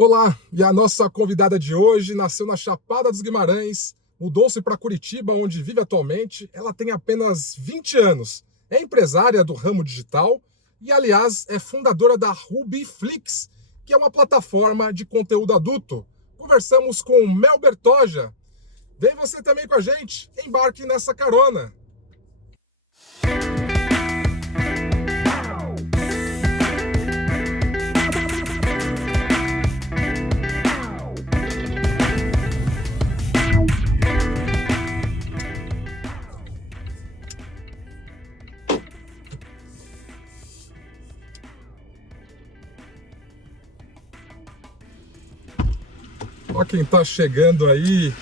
Olá, e a nossa convidada de hoje nasceu na Chapada dos Guimarães, mudou-se para Curitiba, onde vive atualmente. Ela tem apenas 20 anos, é empresária do ramo digital e, aliás, é fundadora da Rubiflix, que é uma plataforma de conteúdo adulto. Conversamos com Mel Bertoja. Vem você também com a gente, embarque nessa carona. Olha quem tá chegando aí.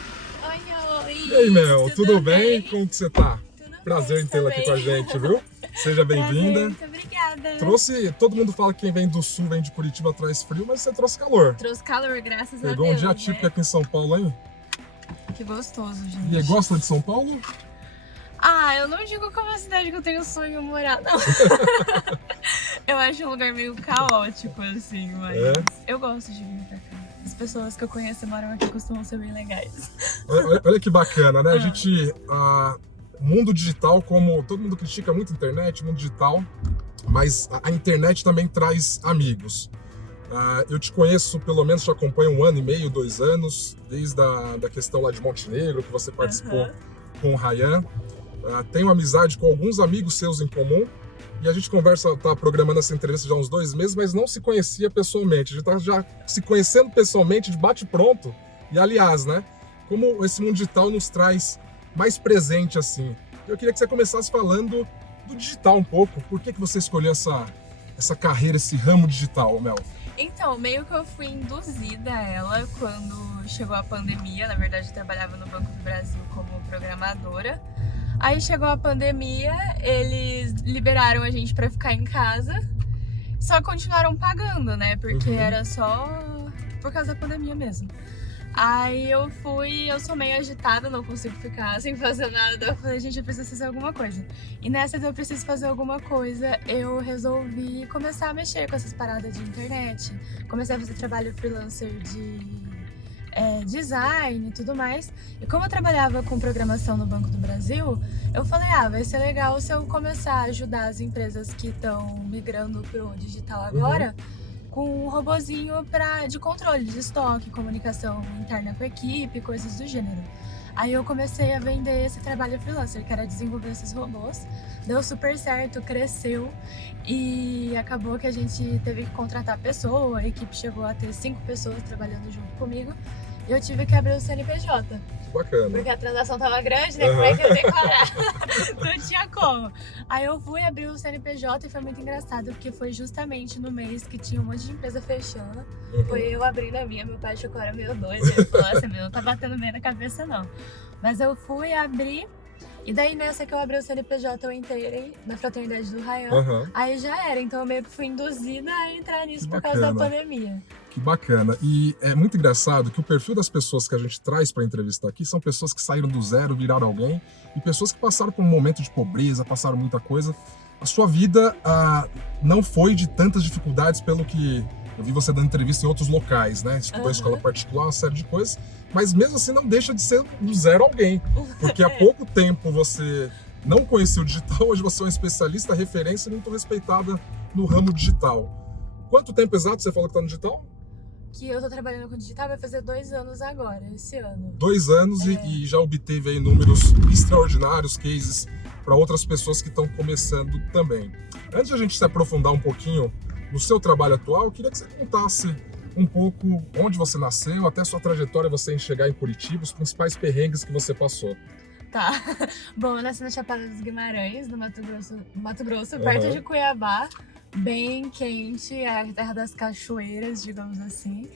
Oi, E aí, Mel, tudo bem? bem? Como que você tá? Tudo Prazer bem, em tê-la aqui com a gente, viu? Seja bem-vinda. Muito obrigada. Todo mundo fala que quem vem do sul, vem de Curitiba, traz frio, mas você trouxe calor. Trouxe calor, graças a Pegou Deus, um dia né? típico aqui em São Paulo, hein? Que gostoso, E gente. aí, gosta de São Paulo? Eu não digo que é uma cidade que eu tenho sonho de morar, não. Eu acho um lugar meio caótico, assim, mas eu gosto de vir pra cá. As pessoas que eu conheço e moram aqui costumam ser bem legais. Olha que bacana, né? O mundo digital, como todo mundo critica muito a internet, mundo digital, mas a internet também traz amigos. Eu te conheço, pelo menos te acompanho 1 ano e meio, 2 anos, desde da questão lá de Montenegro, que você participou com o Ryan. Tenho amizade com alguns amigos seus em comum, e a gente tá programando essa entrevista já há uns 2 meses, mas não se conhecia pessoalmente. A gente tá já se conhecendo pessoalmente de bate-pronto. E aliás, né, como esse mundo digital nos traz mais presente assim. Eu queria que você começasse falando do digital um pouco. Por que você escolheu essa carreira, esse ramo digital, Mel? Então, meio que eu fui induzida a ela quando chegou a pandemia. Na verdade, eu trabalhava no Banco do Brasil como programadora. Aí chegou a pandemia, eles liberaram a gente pra ficar em casa, só continuaram pagando, né? Porque era só por causa da pandemia mesmo. Aí eu sou meio agitada, não consigo ficar sem fazer nada. Eu falei, gente, eu preciso fazer alguma coisa. E nessa eu preciso fazer alguma coisa, eu resolvi começar a mexer com essas paradas de internet. Comecei a fazer trabalho freelancer de design e tudo mais. E como eu trabalhava com programação no Banco do Brasil, eu falei, vai ser legal se eu começar a ajudar as empresas que estão migrando pro digital agora com um robozinho de controle de estoque, comunicação interna com a equipe, coisas do gênero. Aí eu comecei a vender esse trabalho freelancer, que era desenvolver esses robôs. Deu super certo, cresceu e acabou que a gente teve que contratar pessoa, a equipe chegou a ter 5 pessoas trabalhando junto comigo. E eu tive que abrir o CNPJ. Bacana. Porque a transação tava grande, né? Como é que eu ia declarar? Não tinha como. Aí eu fui abrir o CNPJ e foi muito engraçado, porque foi justamente no mês que tinha um monte de empresa fechando. Foi eu abrindo a minha, meu pai achou que eu era meio doido. Ele falou, nossa, meu, não tá batendo bem na cabeça, não. Mas eu fui abrir, e daí nessa que eu abri o CNPJ, eu entrei na fraternidade do Ryan. Aí já era, então eu meio que fui induzida a entrar nisso por causa da pandemia. Que bacana. E é muito engraçado que o perfil das pessoas que a gente traz para entrevistar aqui são pessoas que saíram do zero, viraram alguém, e pessoas que passaram por um momento de pobreza, passaram muita coisa. A sua vida não foi de tantas dificuldades, pelo que eu vi você dando entrevista em outros locais, né? Estudou em escola particular, uma série de coisas, mas mesmo assim não deixa de ser do zero alguém, porque há pouco tempo você não conhecia o digital, hoje você é uma especialista, referência muito respeitada no ramo digital. Quanto tempo exato você falou que está no digital? Que eu tô trabalhando com digital vai fazer 2 anos agora, esse ano. 2 anos e já obteve aí números extraordinários, cases para outras pessoas que estão começando também. Antes de a gente se aprofundar um pouquinho no seu trabalho atual, eu queria que você contasse um pouco onde você nasceu, até a sua trajetória, você em chegar em Curitiba, os principais perrengues que você passou. Tá. Bom, eu nasci na Chapada dos Guimarães, no Mato Grosso, perto de Cuiabá. Bem quente, é a terra das cachoeiras, digamos assim.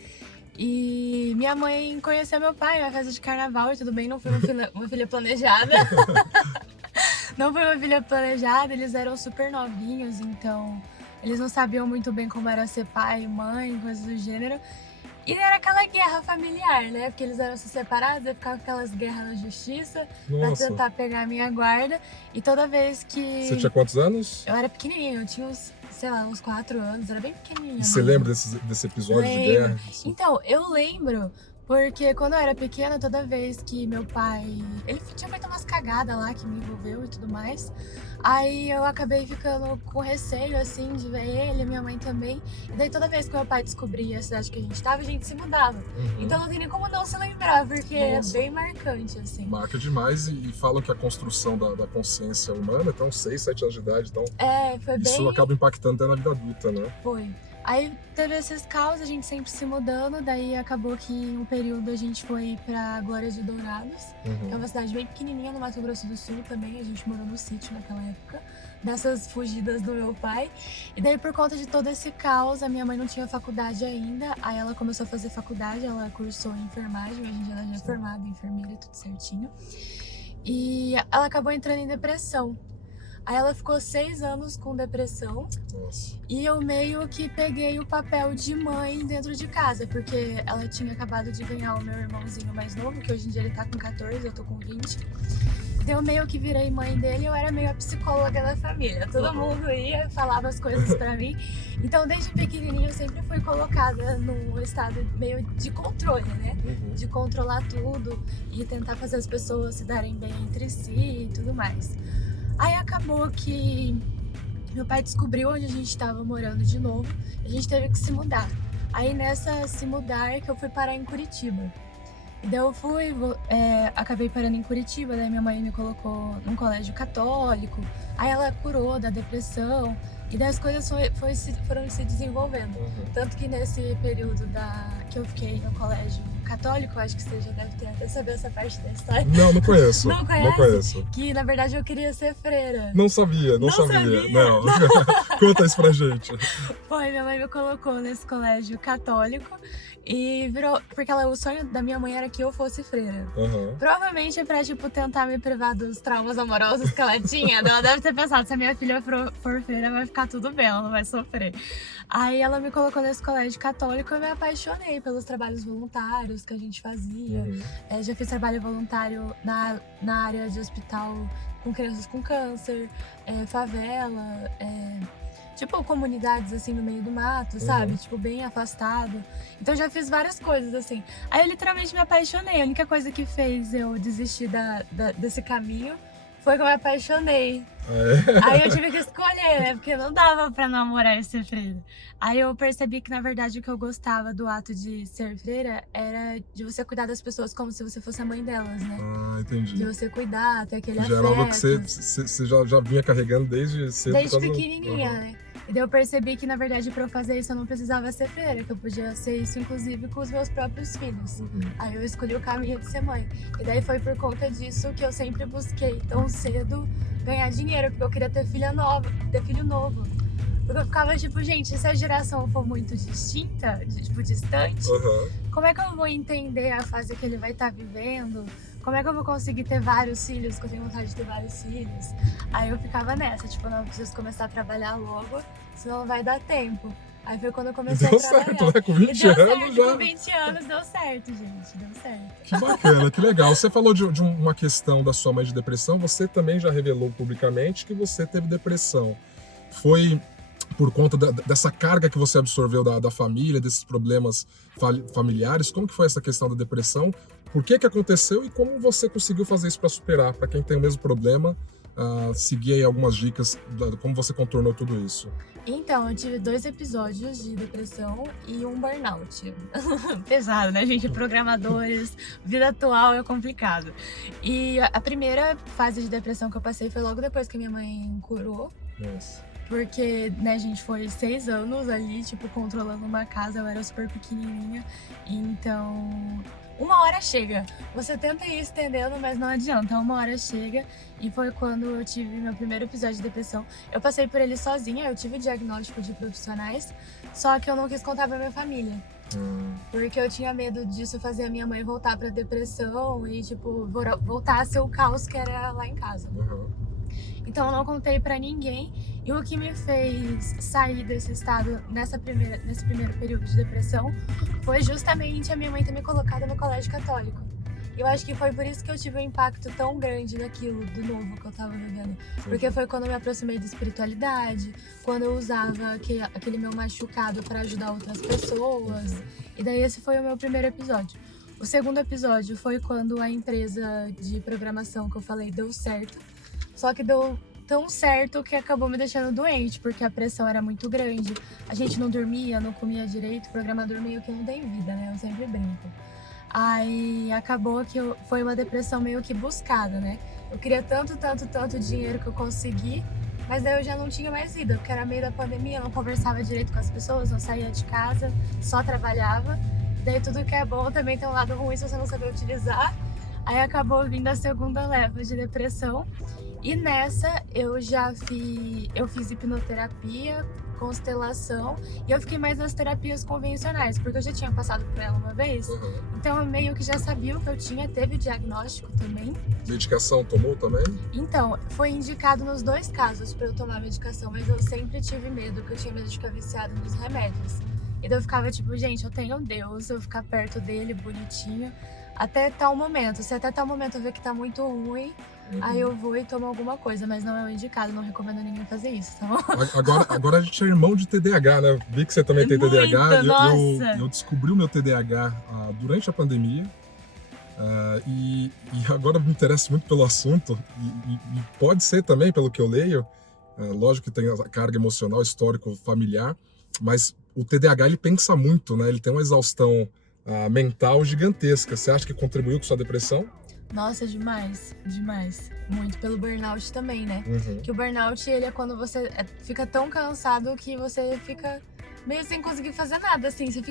E minha mãe conheceu meu pai na festa de carnaval, e tudo bem, não foi uma filha planejada. Não foi uma filha planejada, eles eram super novinhos, então eles não sabiam muito bem como era ser pai e mãe, coisas do gênero. E era aquela guerra familiar, né? Porque eles eram se separados, aí ficava aquelas guerras na justiça pra tentar pegar a minha guarda. E toda vez que... Você tinha quantos anos? Eu era pequenininha, eu tinha uns sei lá, uns 4 anos, era bem pequenininha. E você lembra desse episódio de guerra? Assim? Então, eu lembro, porque quando eu era pequena, toda vez que meu pai... Ele tinha feito umas cagadas lá, que me envolveu e tudo mais. Aí eu acabei ficando com receio, assim, de ver ele, minha mãe também. E daí toda vez que meu pai descobria a cidade que a gente tava, a gente se mudava. Então não tem nem como não se lembrar, porque Nossa. é bem marcante, assim. Marca demais e falam que a construção da consciência humana, então 6, 7 anos de idade, então Foi bem... isso acaba impactando até na vida adulta, né? Foi. Aí teve esses caos, a gente sempre se mudando, daí acabou que em um período a gente foi pra Glória de Dourados, que é uma cidade bem pequenininha no Mato Grosso do Sul também, a gente morou no sítio naquela época, dessas fugidas do meu pai. E daí por conta de todo esse caos, a minha mãe não tinha faculdade ainda, aí ela começou a fazer faculdade, ela cursou em enfermagem, hoje em dia ela já é formada, enfermeira, tudo certinho. E ela acabou entrando em depressão. Aí ela ficou 6 anos com depressão. Nossa. E eu meio que peguei o papel de mãe dentro de casa, porque ela tinha acabado de ganhar o meu irmãozinho mais novo, que hoje em dia ele tá com 14, eu tô com 20. Então eu meio que virei mãe dele, eu era meio a psicóloga da família. Todo mundo ia, falava as coisas pra mim. Então desde pequenininha eu sempre fui colocada num estado meio de controle, né? De controlar tudo e tentar fazer as pessoas se darem bem entre si e tudo mais. Aí acabou que meu pai descobriu onde a gente estava morando de novo, a gente teve que se mudar. Aí nessa se mudar que eu fui parar em Curitiba. E daí eu fui, acabei parando em Curitiba, daí minha mãe me colocou num colégio católico, aí ela curou da depressão, e daí as coisas foram se desenvolvendo. Tanto que nesse período que eu fiquei no colégio católico, acho que você já deve ter até saber essa parte da história. Não conheço. Não conhece? Não conheço. Que na verdade eu queria ser freira. Não sabia. Não. Conta isso pra gente. Foi, minha mãe me colocou nesse colégio católico e virou... Porque o sonho da minha mãe era que eu fosse freira. Provavelmente pra, tipo, tentar me privar dos traumas amorosos que ela tinha. Ela deve ter pensado, se a minha filha for freira, vai ficar tudo bem, ela não vai sofrer. Aí ela me colocou nesse colégio católico e eu me apaixonei pelos trabalhos voluntários que a gente fazia. Já fiz trabalho voluntário na área de hospital com crianças com câncer, favela, tipo comunidades assim no meio do mato, sabe? Tipo bem afastado. Então já fiz várias coisas assim. Aí eu literalmente me apaixonei. A única coisa que fez eu desistir desse caminho foi que eu me apaixonei. Aí eu tive que escolher, né? Porque não dava pra namorar e ser freira. Aí eu percebi que, na verdade, o que eu gostava do ato de ser freira era de você cuidar das pessoas como se você fosse a mãe delas, né? Entendi. De você cuidar, ter aquele afeto. Já era algo que você já vinha carregando desde cedo. Desde pequenininha, né? E daí eu percebi que, na verdade, pra eu fazer isso eu não precisava ser freira, que eu podia ser isso, inclusive, com os meus próprios filhos. Aí eu escolhi o caminho de ser mãe. E daí foi por conta disso que eu sempre busquei, tão cedo, ganhar dinheiro, porque eu queria ter filho novo. Porque eu ficava tipo, gente, se a geração for muito distinta, tipo, distante, como é que eu vou entender a fase que ele vai estar vivendo? Como é que eu vou conseguir ter vários filhos, que eu tenho vontade de ter vários filhos? Aí eu ficava nessa, tipo, não, eu preciso começar a trabalhar logo, senão não vai dar tempo. Aí foi quando eu comecei a trabalhar. Deu certo, né? Com 20 anos já... Com 20 anos deu certo, gente, deu certo. Que bacana, que legal. Você falou de uma questão da sua mãe de depressão, você também já revelou publicamente que você teve depressão. Foi por conta dessa carga que você absorveu da família, desses problemas familiares? Como que foi essa questão da depressão? Por que aconteceu e como você conseguiu fazer isso para superar? Para quem tem o mesmo problema, seguir aí algumas dicas de como você contornou tudo isso. Então, eu tive 2 episódios de depressão e um burnout. Pesado, né, gente? Programadores, vida atual é complicado. E a primeira fase de depressão que eu passei foi logo depois que minha mãe curou. Nossa. Porque, né, gente, foi 6 anos ali, tipo, controlando uma casa, eu era super pequenininha. Então, uma hora chega. Você tenta ir estendendo, mas não adianta. Uma hora chega. E foi quando eu tive meu primeiro episódio de depressão. Eu passei por ele sozinha, eu tive o diagnóstico de profissionais, só que eu não quis contar pra minha família. Porque eu tinha medo disso fazer a minha mãe voltar pra depressão e, tipo, voltar a ser o caos que era lá em casa. Então eu não contei pra ninguém. E o que me fez sair desse estado nesse primeiro período de depressão foi justamente a minha mãe ter me colocado no colégio católico. Eu acho que foi por isso que eu tive um impacto tão grande daquilo, do novo que eu tava vivendo. Porque foi quando eu me aproximei da espiritualidade, quando eu usava aquele meu machucado para ajudar outras pessoas. E daí esse foi o meu primeiro episódio. O segundo episódio foi quando a empresa de programação que eu falei deu certo. Só que deu tão certo que acabou me deixando doente, porque a pressão era muito grande. A gente não dormia, não comia direito, o programador meio que não tem vida, né? Eu sempre brinco. Aí acabou que foi uma depressão meio que buscada, né? Eu queria tanto dinheiro que eu consegui, mas daí eu já não tinha mais vida, porque era meio da pandemia, eu não conversava direito com as pessoas, não saía de casa, só trabalhava. Daí tudo que é bom também tem um lado ruim se você não saber utilizar. Aí acabou vindo a segunda leva de depressão. E nessa eu fiz hipnoterapia, constelação, e eu fiquei mais nas terapias convencionais, porque eu já tinha passado por ela uma vez, então eu meio que já sabia o que eu tinha, teve o diagnóstico também. Medicação tomou também? Então, foi indicado nos 2 casos para eu tomar medicação, mas eu sempre tive medo, porque eu tinha medo de ficar viciada nos remédios. E daí eu ficava tipo, gente, eu tenho Deus, eu vou ficar perto dele, bonitinho, até tal momento. Se até tal momento eu ver que tá muito ruim, aí eu vou e tomo alguma coisa, mas não é o indicado, não recomendo ninguém fazer isso, tá bom? Agora a gente é irmão de TDAH, né? Vi que você também tem Muito, TDAH. nossa. Eu descobri o meu TDAH durante a pandemia. E agora me interesso muito pelo assunto. E pode ser também, pelo que eu leio, lógico que tem a carga emocional, histórico, familiar, mas o TDAH ele pensa muito, né? Ele tem uma exaustão mental gigantesca. Você acha que contribuiu com sua depressão? Nossa, demais. Muito. Pelo burnout também, né? Que o burnout, ele é quando você fica tão cansado que você fica meio sem conseguir fazer nada, assim. Você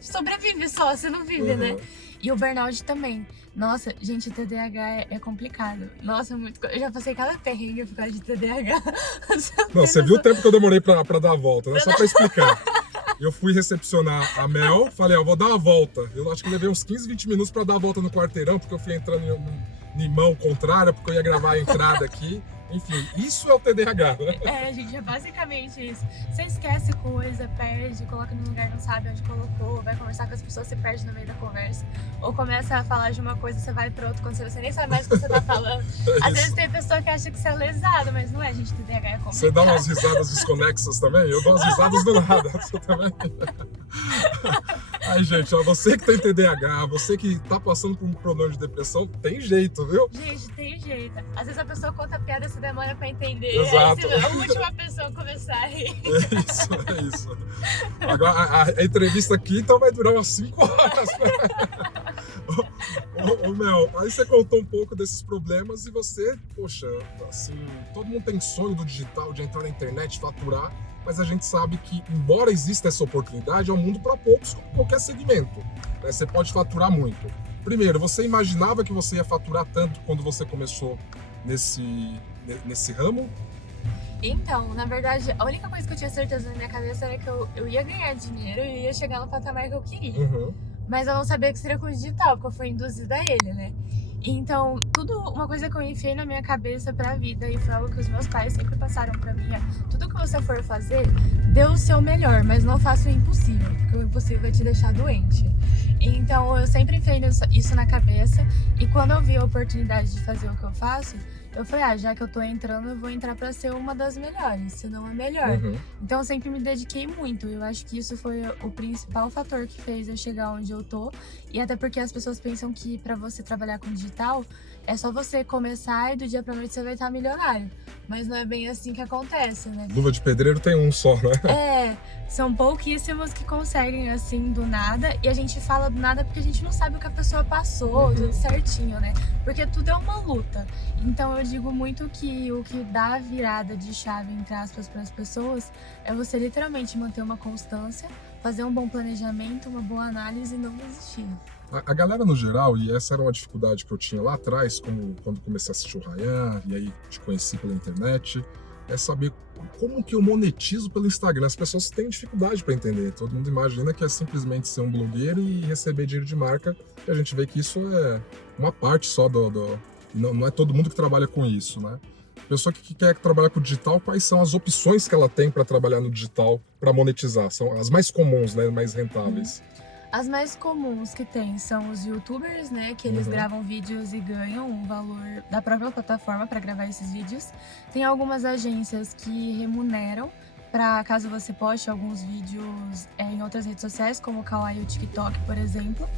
sobrevive só, você não vive, né? E o burnout também. Nossa, gente, TDAH é complicado. Nossa, muito. Eu já passei cada perrengue por causa de TDAH. Não, você viu o tempo que eu demorei pra dar a volta, né? Só pra explicar. Eu fui recepcionar a Mel, falei, eu vou dar uma volta. Eu acho que levei uns 15, 20 minutos pra dar a volta no quarteirão, porque eu fui entrando em mão contrária, porque eu ia gravar a entrada aqui. Enfim, isso é o TDAH, né? Gente, é basicamente isso. Você esquece coisa, perde, coloca no lugar, não sabe onde colocou, vai conversar com as pessoas, você perde no meio da conversa. Ou começa a falar de uma coisa, você vai pra outra, quando você nem sabe mais o que você tá falando. Às vezes tem pessoa que acha que você é lesado, mas não é, gente, TDAH é complicado. Você dá umas risadas desconexas também? Eu dou umas risadas do nada, você também? Aí, gente, ó, você que tem TDAH, você que tá passando por um problema de depressão, tem jeito, viu? Gente, tem jeito. Às vezes a pessoa conta piada, você demora pra entender. Exato. Aí, a última pessoa a começar a rir. É isso. Agora, a entrevista aqui então vai durar umas 5 horas, né? Ô, Mel, aí você contou um pouco desses problemas e você, poxa, assim, todo mundo tem sonho do digital, de entrar na internet, faturar, mas a gente sabe que, embora exista essa oportunidade, é um mundo para poucos, como qualquer segmento, né? Você pode faturar muito. Primeiro, você imaginava que você ia faturar tanto quando você começou nesse ramo? Então, na verdade, a única coisa que eu tinha certeza na minha cabeça era que eu ia ganhar dinheiro e ia chegar no patamar que eu queria. Mas eu não sabia que seria com o digital, porque eu fui induzida a ele, né? Então, uma coisa que eu enfiei na minha cabeça pra vida, e foi algo que os meus pais sempre passaram pra mim, tudo que você for fazer, dê o seu melhor, mas não faça o impossível, porque o impossível vai te deixar doente. Então, eu sempre enfiei isso na cabeça, e quando eu vi a oportunidade de fazer o que eu faço, eu falei, já que eu tô entrando, eu vou entrar pra ser uma das melhores, se não a melhor. Então eu sempre me dediquei muito, eu acho que isso foi o principal fator que fez eu chegar onde eu tô. E até porque as pessoas pensam que pra você trabalhar com digital, é só você começar e do dia pra noite você vai estar milionário. Mas não é bem assim que acontece, né? Luva de pedreiro tem um só, né? São pouquíssimos que conseguem assim do nada. E a gente fala do nada porque a gente não sabe o que a pessoa passou, tudo certinho, né? Porque tudo é uma luta. Então eu digo muito que o que dá a virada de chave, entre aspas, para as pessoas é você literalmente manter uma constância, fazer um bom planejamento, uma boa análise e não desistir. A galera no geral, e essa era uma dificuldade que eu tinha lá atrás, quando comecei a assistir o Ryan, e aí te conheci pela internet, é saber como que eu monetizo pelo Instagram. As pessoas têm dificuldade para entender. Todo mundo imagina que é simplesmente ser um blogueiro e receber dinheiro de marca, e a gente vê que isso é uma parte só não é todo mundo que trabalha com isso, né? A pessoa que quer trabalhar com o digital, quais são as opções que ela tem para trabalhar no digital para monetizar? São as mais comuns, né? Mais rentáveis. As mais comuns que tem são os YouTubers, né? Que eles gravam vídeos e ganham um valor da própria plataforma para gravar esses vídeos. Tem algumas agências que remuneram para caso você poste alguns vídeos em outras redes sociais, como o Kawaii e o TikTok, por exemplo.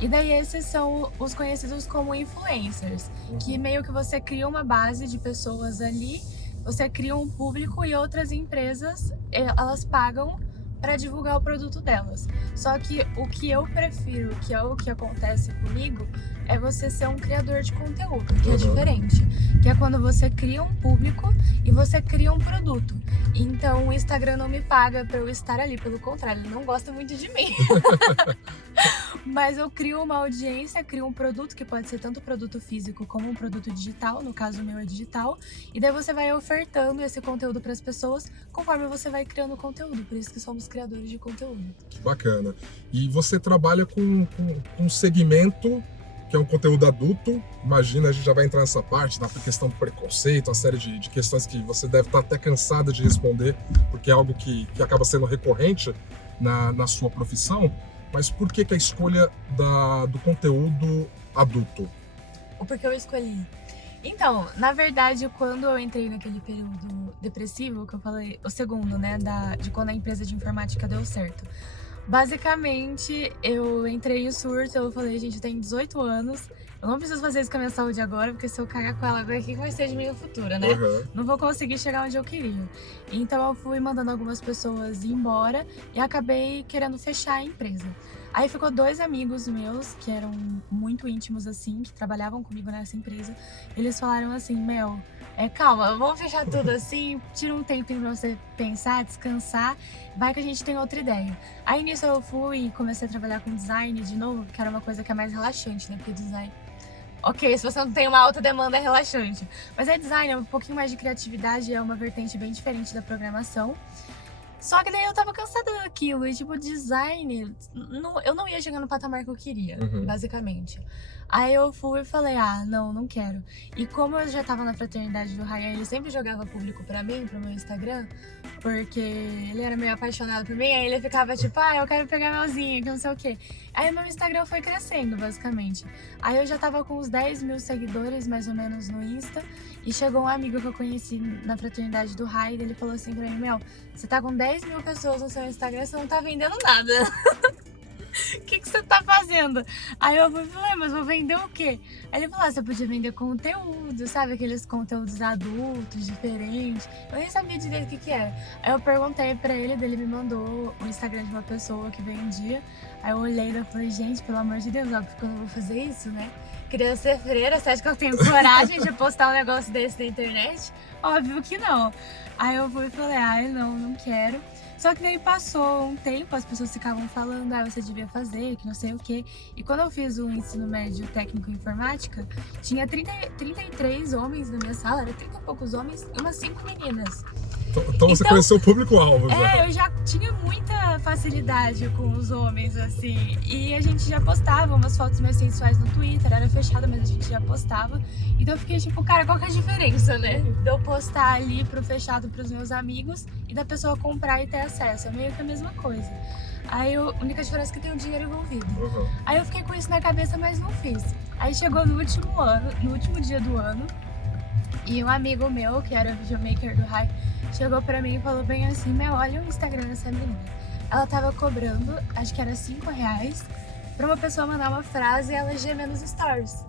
E daí esses são os conhecidos como influencers, que meio que você cria uma base de pessoas ali, você cria um público e outras empresas, elas pagam para divulgar o produto delas. Só que o que eu prefiro, que é o que acontece comigo, é você ser um criador de conteúdo, que é diferente. Que é quando você cria um público e você cria um produto. Então o Instagram não me paga para eu estar ali, pelo contrário, ele não gosta muito de mim. Mas eu crio uma audiência, crio um produto que pode ser tanto produto físico como um produto digital, no caso o meu é digital, e daí você vai ofertando esse conteúdo para as pessoas conforme você vai criando conteúdo, por isso que somos criadores de conteúdo. Que bacana. E você trabalha com um segmento que é um conteúdo adulto. Imagina, a gente já vai entrar nessa parte da questão do preconceito, uma série de questões que você deve estar até cansada de responder, porque é algo que acaba sendo recorrente na sua profissão. Mas por que a escolha do conteúdo adulto? O porquê eu escolhi? Então, na verdade, quando eu entrei naquele período depressivo, que eu falei, o segundo, né, de quando a empresa de informática deu certo. Basicamente, eu entrei em surto, eu falei, gente, eu tenho 18 anos, eu não preciso fazer isso com a minha saúde agora, porque se eu cagar com ela agora, o que vai ser de minha futura, né? Não vou conseguir chegar onde eu queria. Então eu fui mandando algumas pessoas ir embora e acabei querendo fechar a empresa. Aí ficou 2 amigos meus, que eram muito íntimos assim, que trabalhavam comigo nessa empresa. Eles falaram assim, Mel, calma, vamos fechar tudo assim, tira um tempinho pra você pensar, descansar, vai que a gente tem outra ideia. Aí nisso eu fui e comecei a trabalhar com design de novo, que era uma coisa que é mais relaxante, né, porque design... Ok, se você não tem uma alta demanda é relaxante, mas design é um pouquinho mais de criatividade, é uma vertente bem diferente da programação. Só que daí eu tava cansada daquilo, e tipo, design, eu não ia chegar no patamar que eu queria, basicamente. Aí eu fui e falei, não quero. E como eu já tava na fraternidade do Ryan, ele sempre jogava público pra mim, pro meu Instagram, porque ele era meio apaixonado por mim, aí ele ficava tipo, eu quero pegar Melzinha, que não sei o quê. Aí meu Instagram foi crescendo, basicamente. Aí eu já tava com uns 10 mil seguidores, mais ou menos, no Insta, e chegou um amigo que eu conheci na fraternidade do Raid, ele falou assim pra mim, Mel, você tá com 10 mil pessoas no seu Instagram, você não tá vendendo nada. O que você tá fazendo? Aí eu falei, mas vou vender o quê? Aí ele falou, você podia vender conteúdo, sabe? Aqueles conteúdos adultos, diferentes. Eu nem sabia direito o que era. Aí eu perguntei pra ele, ele me mandou o Instagram de uma pessoa que vendia. Aí eu olhei e falei, gente, pelo amor de Deus, óbvio que eu não vou fazer isso, né? Queria ser freira, você acha que eu tenho coragem de postar um negócio desse na internet? Óbvio que não. Aí eu fui e falei, não quero. Só que daí passou um tempo, as pessoas ficavam falando, você devia fazer, que não sei o quê. E quando eu fiz o ensino médio técnico em informática, tinha 33 homens na minha sala, era 30 e poucos homens e umas 5 meninas. Então você conheceu o público-alvo, já. Eu já tinha muita facilidade com os homens, assim. E a gente já postava umas fotos mais sensuais no Twitter, era fechado, mas a gente já postava. Então eu fiquei tipo, cara, qual que é a diferença, né? De eu postar ali pro fechado pros meus amigos e da pessoa comprar e ter acesso. É meio que a mesma coisa. Aí a única diferença é que tem o dinheiro envolvido. Aí eu fiquei com isso na cabeça, mas não fiz. Aí chegou no último dia do ano, e um amigo meu, que era videomaker do Rai, chegou pra mim e falou bem assim, Mel, olha o Instagram dessa menina. Ela tava cobrando, acho que era R$5, pra uma pessoa mandar uma frase e ela gemer nos stories.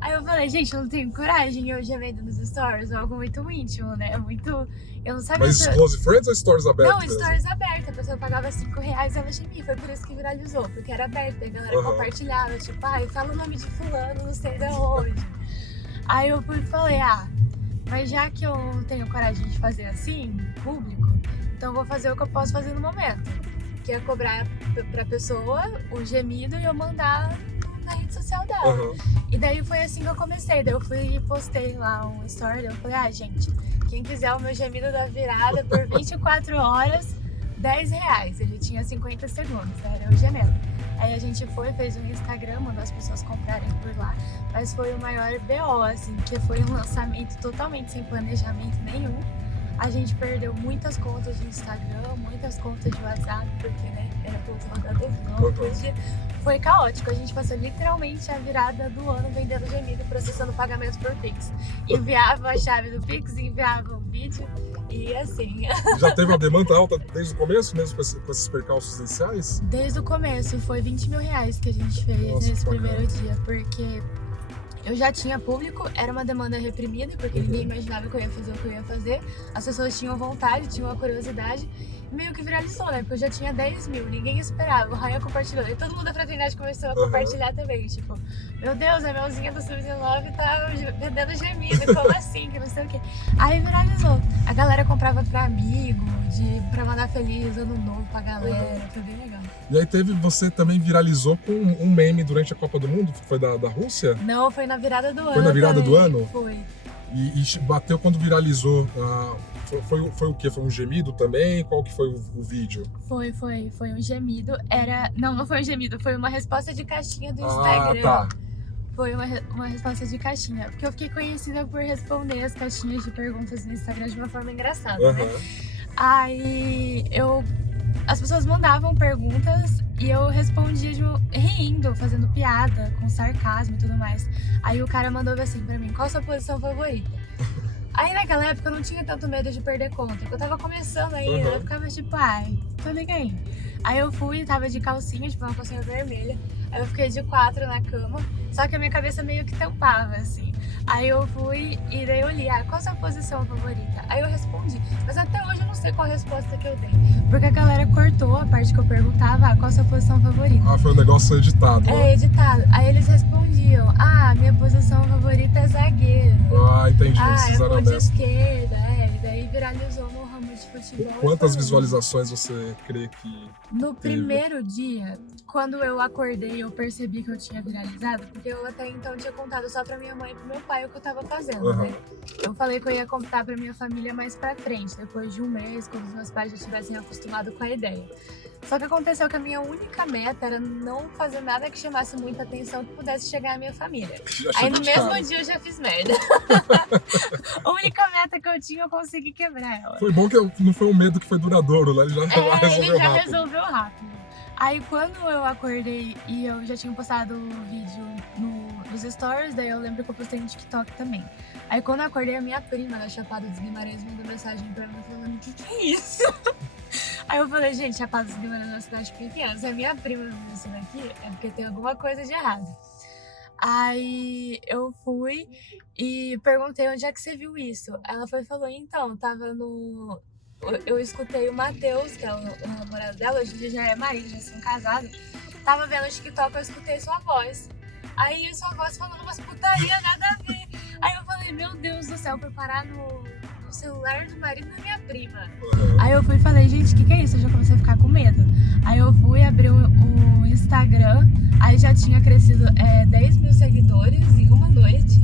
Aí eu falei, gente, eu não tenho coragem, eu gemendo nos stories, é algo muito íntimo, né? Muito... Eu não sabia... Mas close friends ou stories abertas? Não, stories abertas, a pessoa pagava R$5 e ela gemia, foi por isso que viralizou, porque era aberto, a galera compartilhava, tipo, fala o nome de fulano, não sei de onde. Aí eu fui e falei, mas já que eu não tenho coragem de fazer assim, público, então eu vou fazer o que eu posso fazer no momento, que é cobrar pra pessoa o gemido e eu mandar na rede social dela. E daí foi assim que eu comecei, daí eu fui e postei lá um story, daí eu falei, gente, quem quiser o meu gemido da virada por 24 horas, R$10. Ele tinha 50 segundos, era eu gemendo. Aí a gente fez um Instagram, mandou as pessoas comprarem por lá. Mas foi o maior BO, assim, que foi um lançamento totalmente sem planejamento nenhum. A gente perdeu muitas contas de Instagram, muitas contas de WhatsApp, porque, né, era tudo rodando novo. Foi caótico. A gente passou literalmente a virada do ano vendendo gemido, processando pagamento por Pix. Enviava a chave do Pix, enviava o vídeo e assim. Já teve uma demanda alta desde o começo, mesmo com esses percalços iniciais? Desde o começo, foi 20 mil reais que a gente fez nesse primeiro dia, porque eu já tinha público, era uma demanda reprimida, porque ninguém imaginava que eu ia fazer o que eu ia fazer. As pessoas tinham vontade, tinham a curiosidade, e meio que viralizou, né? Porque eu já tinha 10 mil, ninguém esperava. O Ryan compartilhou, e todo mundo da fraternidade começou a compartilhar também. Tipo, meu Deus, a Melzinha do Sub-19 tá vendendo gemido, como assim? Que não sei o quê. Aí viralizou. A galera comprava pra amigo, pra mandar feliz ano novo pra galera, foi bem legal. E aí você também viralizou com um meme durante a Copa do Mundo, que foi da Rússia? Não, foi na virada do ano. Foi na virada também. do ano? Foi. E bateu quando viralizou. Foi o quê? Foi um gemido também? Qual que foi o vídeo? Foi um gemido. Não foi um gemido, foi uma resposta de caixinha do Instagram. Ah, tá. Foi uma resposta de caixinha. Porque eu fiquei conhecida por responder as caixinhas de perguntas no Instagram de uma forma engraçada, né? Aí as pessoas mandavam perguntas e eu respondia rindo, fazendo piada, com sarcasmo e tudo mais. Aí o cara mandou assim pra mim, qual a sua posição favorita? Aí naquela época eu não tinha tanto medo de perder conta, porque eu tava começando ainda, eu ficava tipo, ai, tô nem aí. Aí eu fui, tava de calcinha, tipo uma calcinha vermelha, aí eu fiquei de 4 na cama, só que a minha cabeça meio que tampava, assim. Aí eu fui e daí eu li, qual a sua posição favorita? Aí eu respondi, mas até hoje eu não sei qual a resposta que eu dei, porque a galera cortou a parte que eu perguntava, qual a sua posição favorita? Foi um negócio editado. É, editado. Aí eles respondiam, minha posição favorita é zagueiro. Entendi, eu vou de esquerda, e daí viralizou no ramo de futebol. Quantas visualizações você crê que No primeiro dia, quando eu acordei, eu percebi que eu tinha viralizado, porque eu até então tinha contado só pra minha mãe e pro meu pai o que eu tava fazendo, né? Eu falei que eu ia contar pra minha família mais pra frente, depois de um mês, quando os meus pais já estivessem acostumados com a ideia. Só que aconteceu que a minha única meta era não fazer nada que chamasse muita atenção que pudesse chegar à minha família. Aí no mesmo dia eu já fiz merda. A única meta que eu tinha, eu consegui quebrar ela. Foi bom que não foi um medo que foi duradouro, né? Ele já resolveu rápido. Aí quando eu acordei e eu já tinha postado o vídeo nos stories, daí eu lembro que eu postei no TikTok também. Aí quando eu acordei, a minha prima da Chapada dos Guimarães mandou mensagem pra mim falando, o que é isso? Aí eu falei, gente, Chapada dos Guimarães é uma cidade pequena, se a minha prima me ensinou aqui, é porque tem alguma coisa de errado. Aí eu fui e perguntei onde é que você viu isso. Ela falou, então, tava no... Eu escutei o Matheus, que é o namorado dela, hoje em dia já é marido, já são casados. Tava vendo o TikTok, eu escutei sua voz. Aí sua voz falando umas putaria, nada a ver. Aí eu falei, meu Deus do céu, foi parar no celular do marido da minha prima. Aí eu fui e falei, gente, o que é isso? Eu já comecei a ficar com medo. Aí eu fui abrir o Instagram, aí já tinha crescido 10 mil seguidores em uma noite.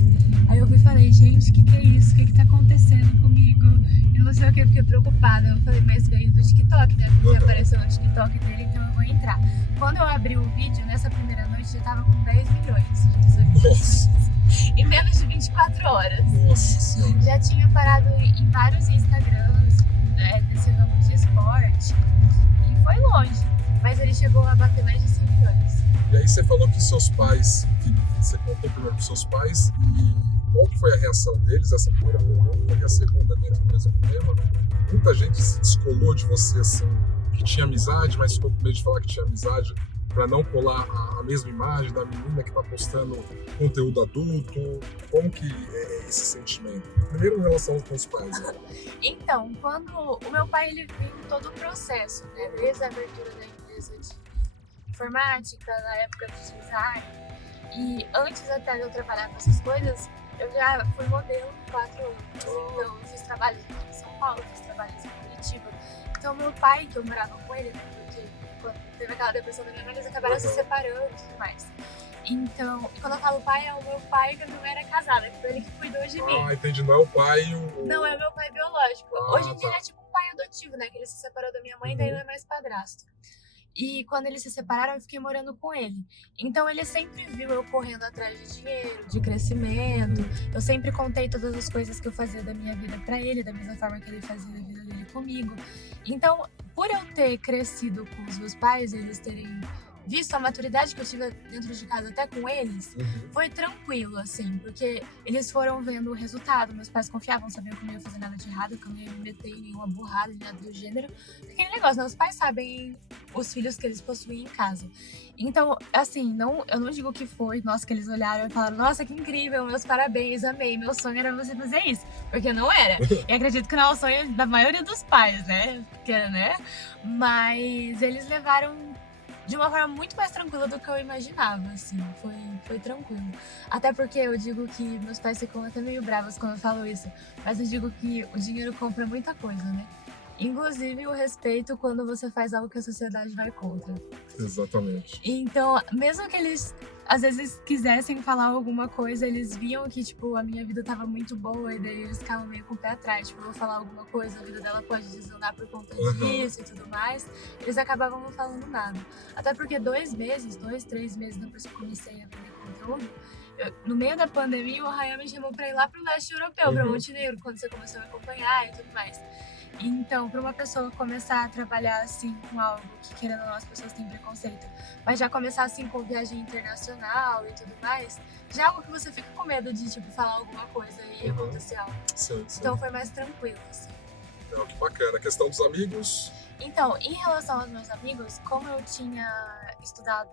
Aí eu fui e falei, gente, o que é isso? O que tá acontecendo comigo? Eu não sei o que, eu fiquei preocupada. Eu falei, mas veio do TikTok, né? Porque apareceu no TikTok dele, então eu vou entrar. Quando eu abri o vídeo, nessa primeira noite, já tava com 10 milhões de seguidores. Em menos de 24 horas. Nossa Senhora. Já tinha parado em vários Instagrams, desse ramo de esporte. E foi longe. Mas ele chegou a bater mais de 100 milhões. E aí você falou que seus pais, você contou primeiro com seus pais, e qual que foi a reação deles, essa primeira pergunta, e a segunda dentro do mesmo tema? Muita gente se descolou de você, assim, que tinha amizade, mas ficou com medo de falar que tinha amizade, para não colar a mesma imagem da menina que tá postando conteúdo adulto. Como que é esse sentimento? Primeiro em relação com os pais, né? Então, quando o meu pai, ele viu todo o processo, né? Desde a abertura da empresa de informática, na época do design, e antes até de eu trabalhar com essas coisas, eu já fui modelo 4 anos. Então, eu fiz trabalhos aqui em São Paulo, fiz trabalhos em Curitiba. Então, meu pai, que eu morava com ele, porque quando teve aquela depressão da minha mãe, eles acabaram se separando e tudo mais. Então, quando eu falo pai, é o meu pai que não era casado, foi ele que cuidou de mim. Entendi, não é o pai Não, é o meu pai biológico. Hoje em dia ele é tipo um pai adotivo, né? Que ele se separou da minha mãe e daí não é mais padrasto. E quando eles se separaram, eu fiquei morando com ele. Então ele sempre viu eu correndo atrás de dinheiro, de crescimento. Eu sempre contei todas as coisas que eu fazia da minha vida pra ele, da mesma forma que ele fazia da vida dele comigo. Então, por eu ter crescido com os meus pais, eles terem visto a maturidade que eu tive dentro de casa até com eles, foi tranquilo, assim, porque eles foram vendo o resultado. Meus pais confiavam, sabiam que eu não ia fazer nada de errado, que eu não ia me meter em nenhuma burrada, nem nada do gênero. Aquele negócio, né? Os pais sabem os filhos que eles possuem em casa. Então, assim, eu não digo que foi, nossa, que eles olharam e falaram, nossa, que incrível, meus parabéns, amei, meu sonho era você fazer isso. Porque não era. E acredito que não é o sonho da maioria dos pais, né? Porque, né? Mas eles levaram de uma forma muito mais tranquila do que eu imaginava, assim, foi tranquilo. Até porque eu digo que meus pais ficam até meio bravos quando eu falo isso, mas eu digo que o dinheiro compra muita coisa, né? Inclusive o respeito quando você faz algo que a sociedade vai contra. Exatamente. Então, mesmo que eles às vezes quisessem falar alguma coisa, eles viam que, tipo, a minha vida tava muito boa e daí eles ficavam meio com o pé atrás. Tipo, eu vou falar alguma coisa, a vida dela pode desandar por conta disso e tudo mais. Eles acabavam não falando nada. Até porque 2, 3 meses depois que eu comecei a vender conteúdo, no meio da pandemia, o Arraial me chamou pra ir lá pro leste europeu, pra Montenegro, quando você começou a me acompanhar e tudo mais. Então, para uma pessoa começar a trabalhar assim com algo que, querendo ou não, as pessoas têm preconceito, mas já começar assim com viagem internacional e tudo mais, já é algo que você fica com medo de, tipo, falar alguma coisa e acontecer algo. Sim. Então foi mais tranquilo, assim. Não, que bacana. A questão dos amigos. Então, em relação aos meus amigos, como eu tinha estudado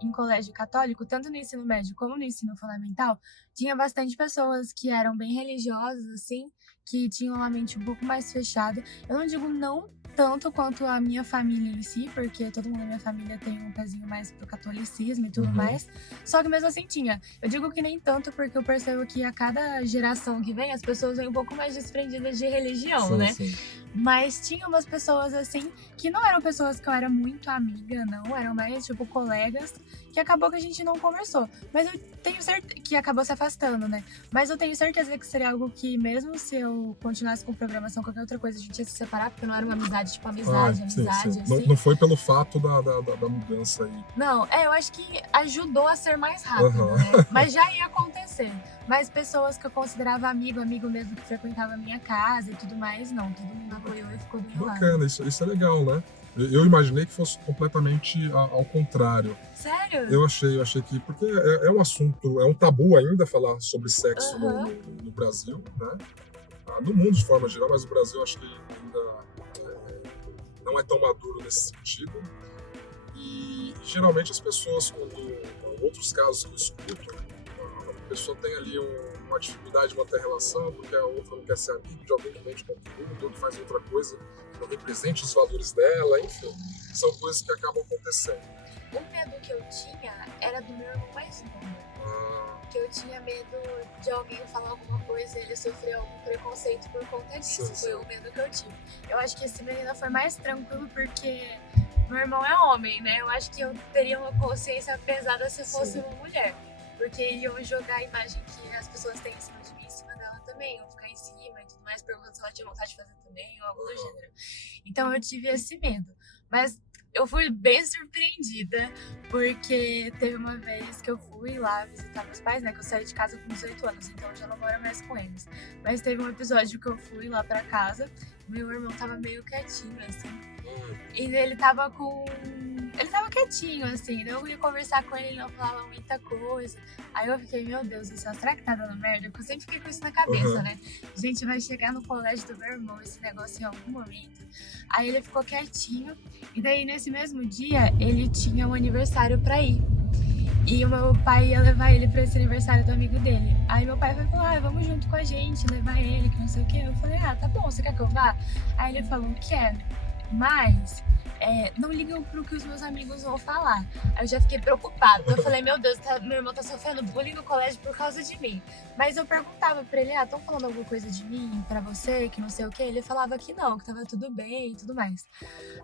em colégio católico, tanto no ensino médio como no ensino fundamental, tinha bastante pessoas que eram bem religiosas, assim, que tinham uma mente um pouco mais fechada. Eu não digo não tanto quanto a minha família em si, porque todo mundo da minha família tem um pezinho mais pro catolicismo e tudo mais. Só que mesmo assim tinha. Eu digo que nem tanto porque eu percebo que a cada geração que vem, as pessoas vêm um pouco mais desprendidas de religião, né? Sim. Mas tinha umas pessoas, assim, que não eram pessoas que eu era muito amiga, não. Eram mais, tipo, colegas, que acabou que a gente não conversou. Mas eu tenho certeza que acabou se afastando, né? Mas eu tenho certeza que seria algo que, mesmo se eu continuasse com programação, qualquer outra coisa, a gente ia se separar, porque não era uma amizade, tipo, amizade, sim. assim. Não foi pelo fato da mudança aí. Não, eu acho que ajudou a ser mais rápido, né? Mas já ia acontecer. Mas pessoas que eu considerava amigo mesmo, que frequentava a minha casa e tudo mais, não. Todo mundo apoiou e ficou do meu lado. Bacana, isso é legal, né? Eu imaginei que fosse completamente ao contrário. Sério? Eu achei que... Porque é um assunto, é um tabu ainda falar sobre sexo no Brasil, né? No mundo de forma geral, mas no Brasil eu acho que ainda não é tão maduro nesse sentido. E geralmente as pessoas, quando outros casos que eu escuto, a pessoa tem ali uma dificuldade de manter relação porque a outra não quer ser amigo de alguém que vende conteúdo ou que faz outra coisa que não represente os valores dela, enfim, são coisas que acabam acontecendo. O medo que eu tinha era do meu irmão mais novo. Que eu tinha medo de alguém falar alguma coisa e ele sofrer algum preconceito por conta disso. Sim. Foi o medo que eu tive. Eu acho que esse menino foi mais tranquilo porque meu irmão é homem, né? Eu acho que eu teria uma consciência pesada se fosse uma mulher. Porque iam jogar a imagem que as pessoas têm em cima de mim, em cima dela também. Iam ficar em cima e tudo mais, perguntando se ela tinha vontade de fazer também, ou algo do gênero. Então eu tive esse medo. Mas eu fui bem surpreendida, porque teve uma vez que eu fui lá visitar meus pais, né? Que eu saí de casa com 18 anos, então eu já não moro mais com eles. Mas teve um episódio que eu fui lá pra casa, meu irmão tava meio quietinho, assim. E ele tava quietinho, assim. Eu ia conversar com ele, ele não falava muita coisa. Aí eu fiquei, meu Deus do céu, será que tá dando merda? Porque eu sempre fiquei com isso na cabeça, né? Gente, vai chegar no colégio do meu irmão esse negócio em algum momento. Aí ele ficou quietinho. E daí, nesse mesmo dia, ele tinha um aniversário pra ir. E o meu pai ia levar ele pra esse aniversário do amigo dele. Aí meu pai falou, vamos junto com a gente, levar ele, que não sei o quê. Eu falei, tá bom, você quer que eu vá? Aí ele falou, quero, mas não ligam pro que os meus amigos vão falar. Aí eu já fiquei preocupada. Eu falei, meu Deus, meu irmão tá sofrendo bullying no colégio por causa de mim. Mas eu perguntava pra ele, estão falando alguma coisa de mim pra você, que não sei o quê? Ele falava que não, que tava tudo bem e tudo mais.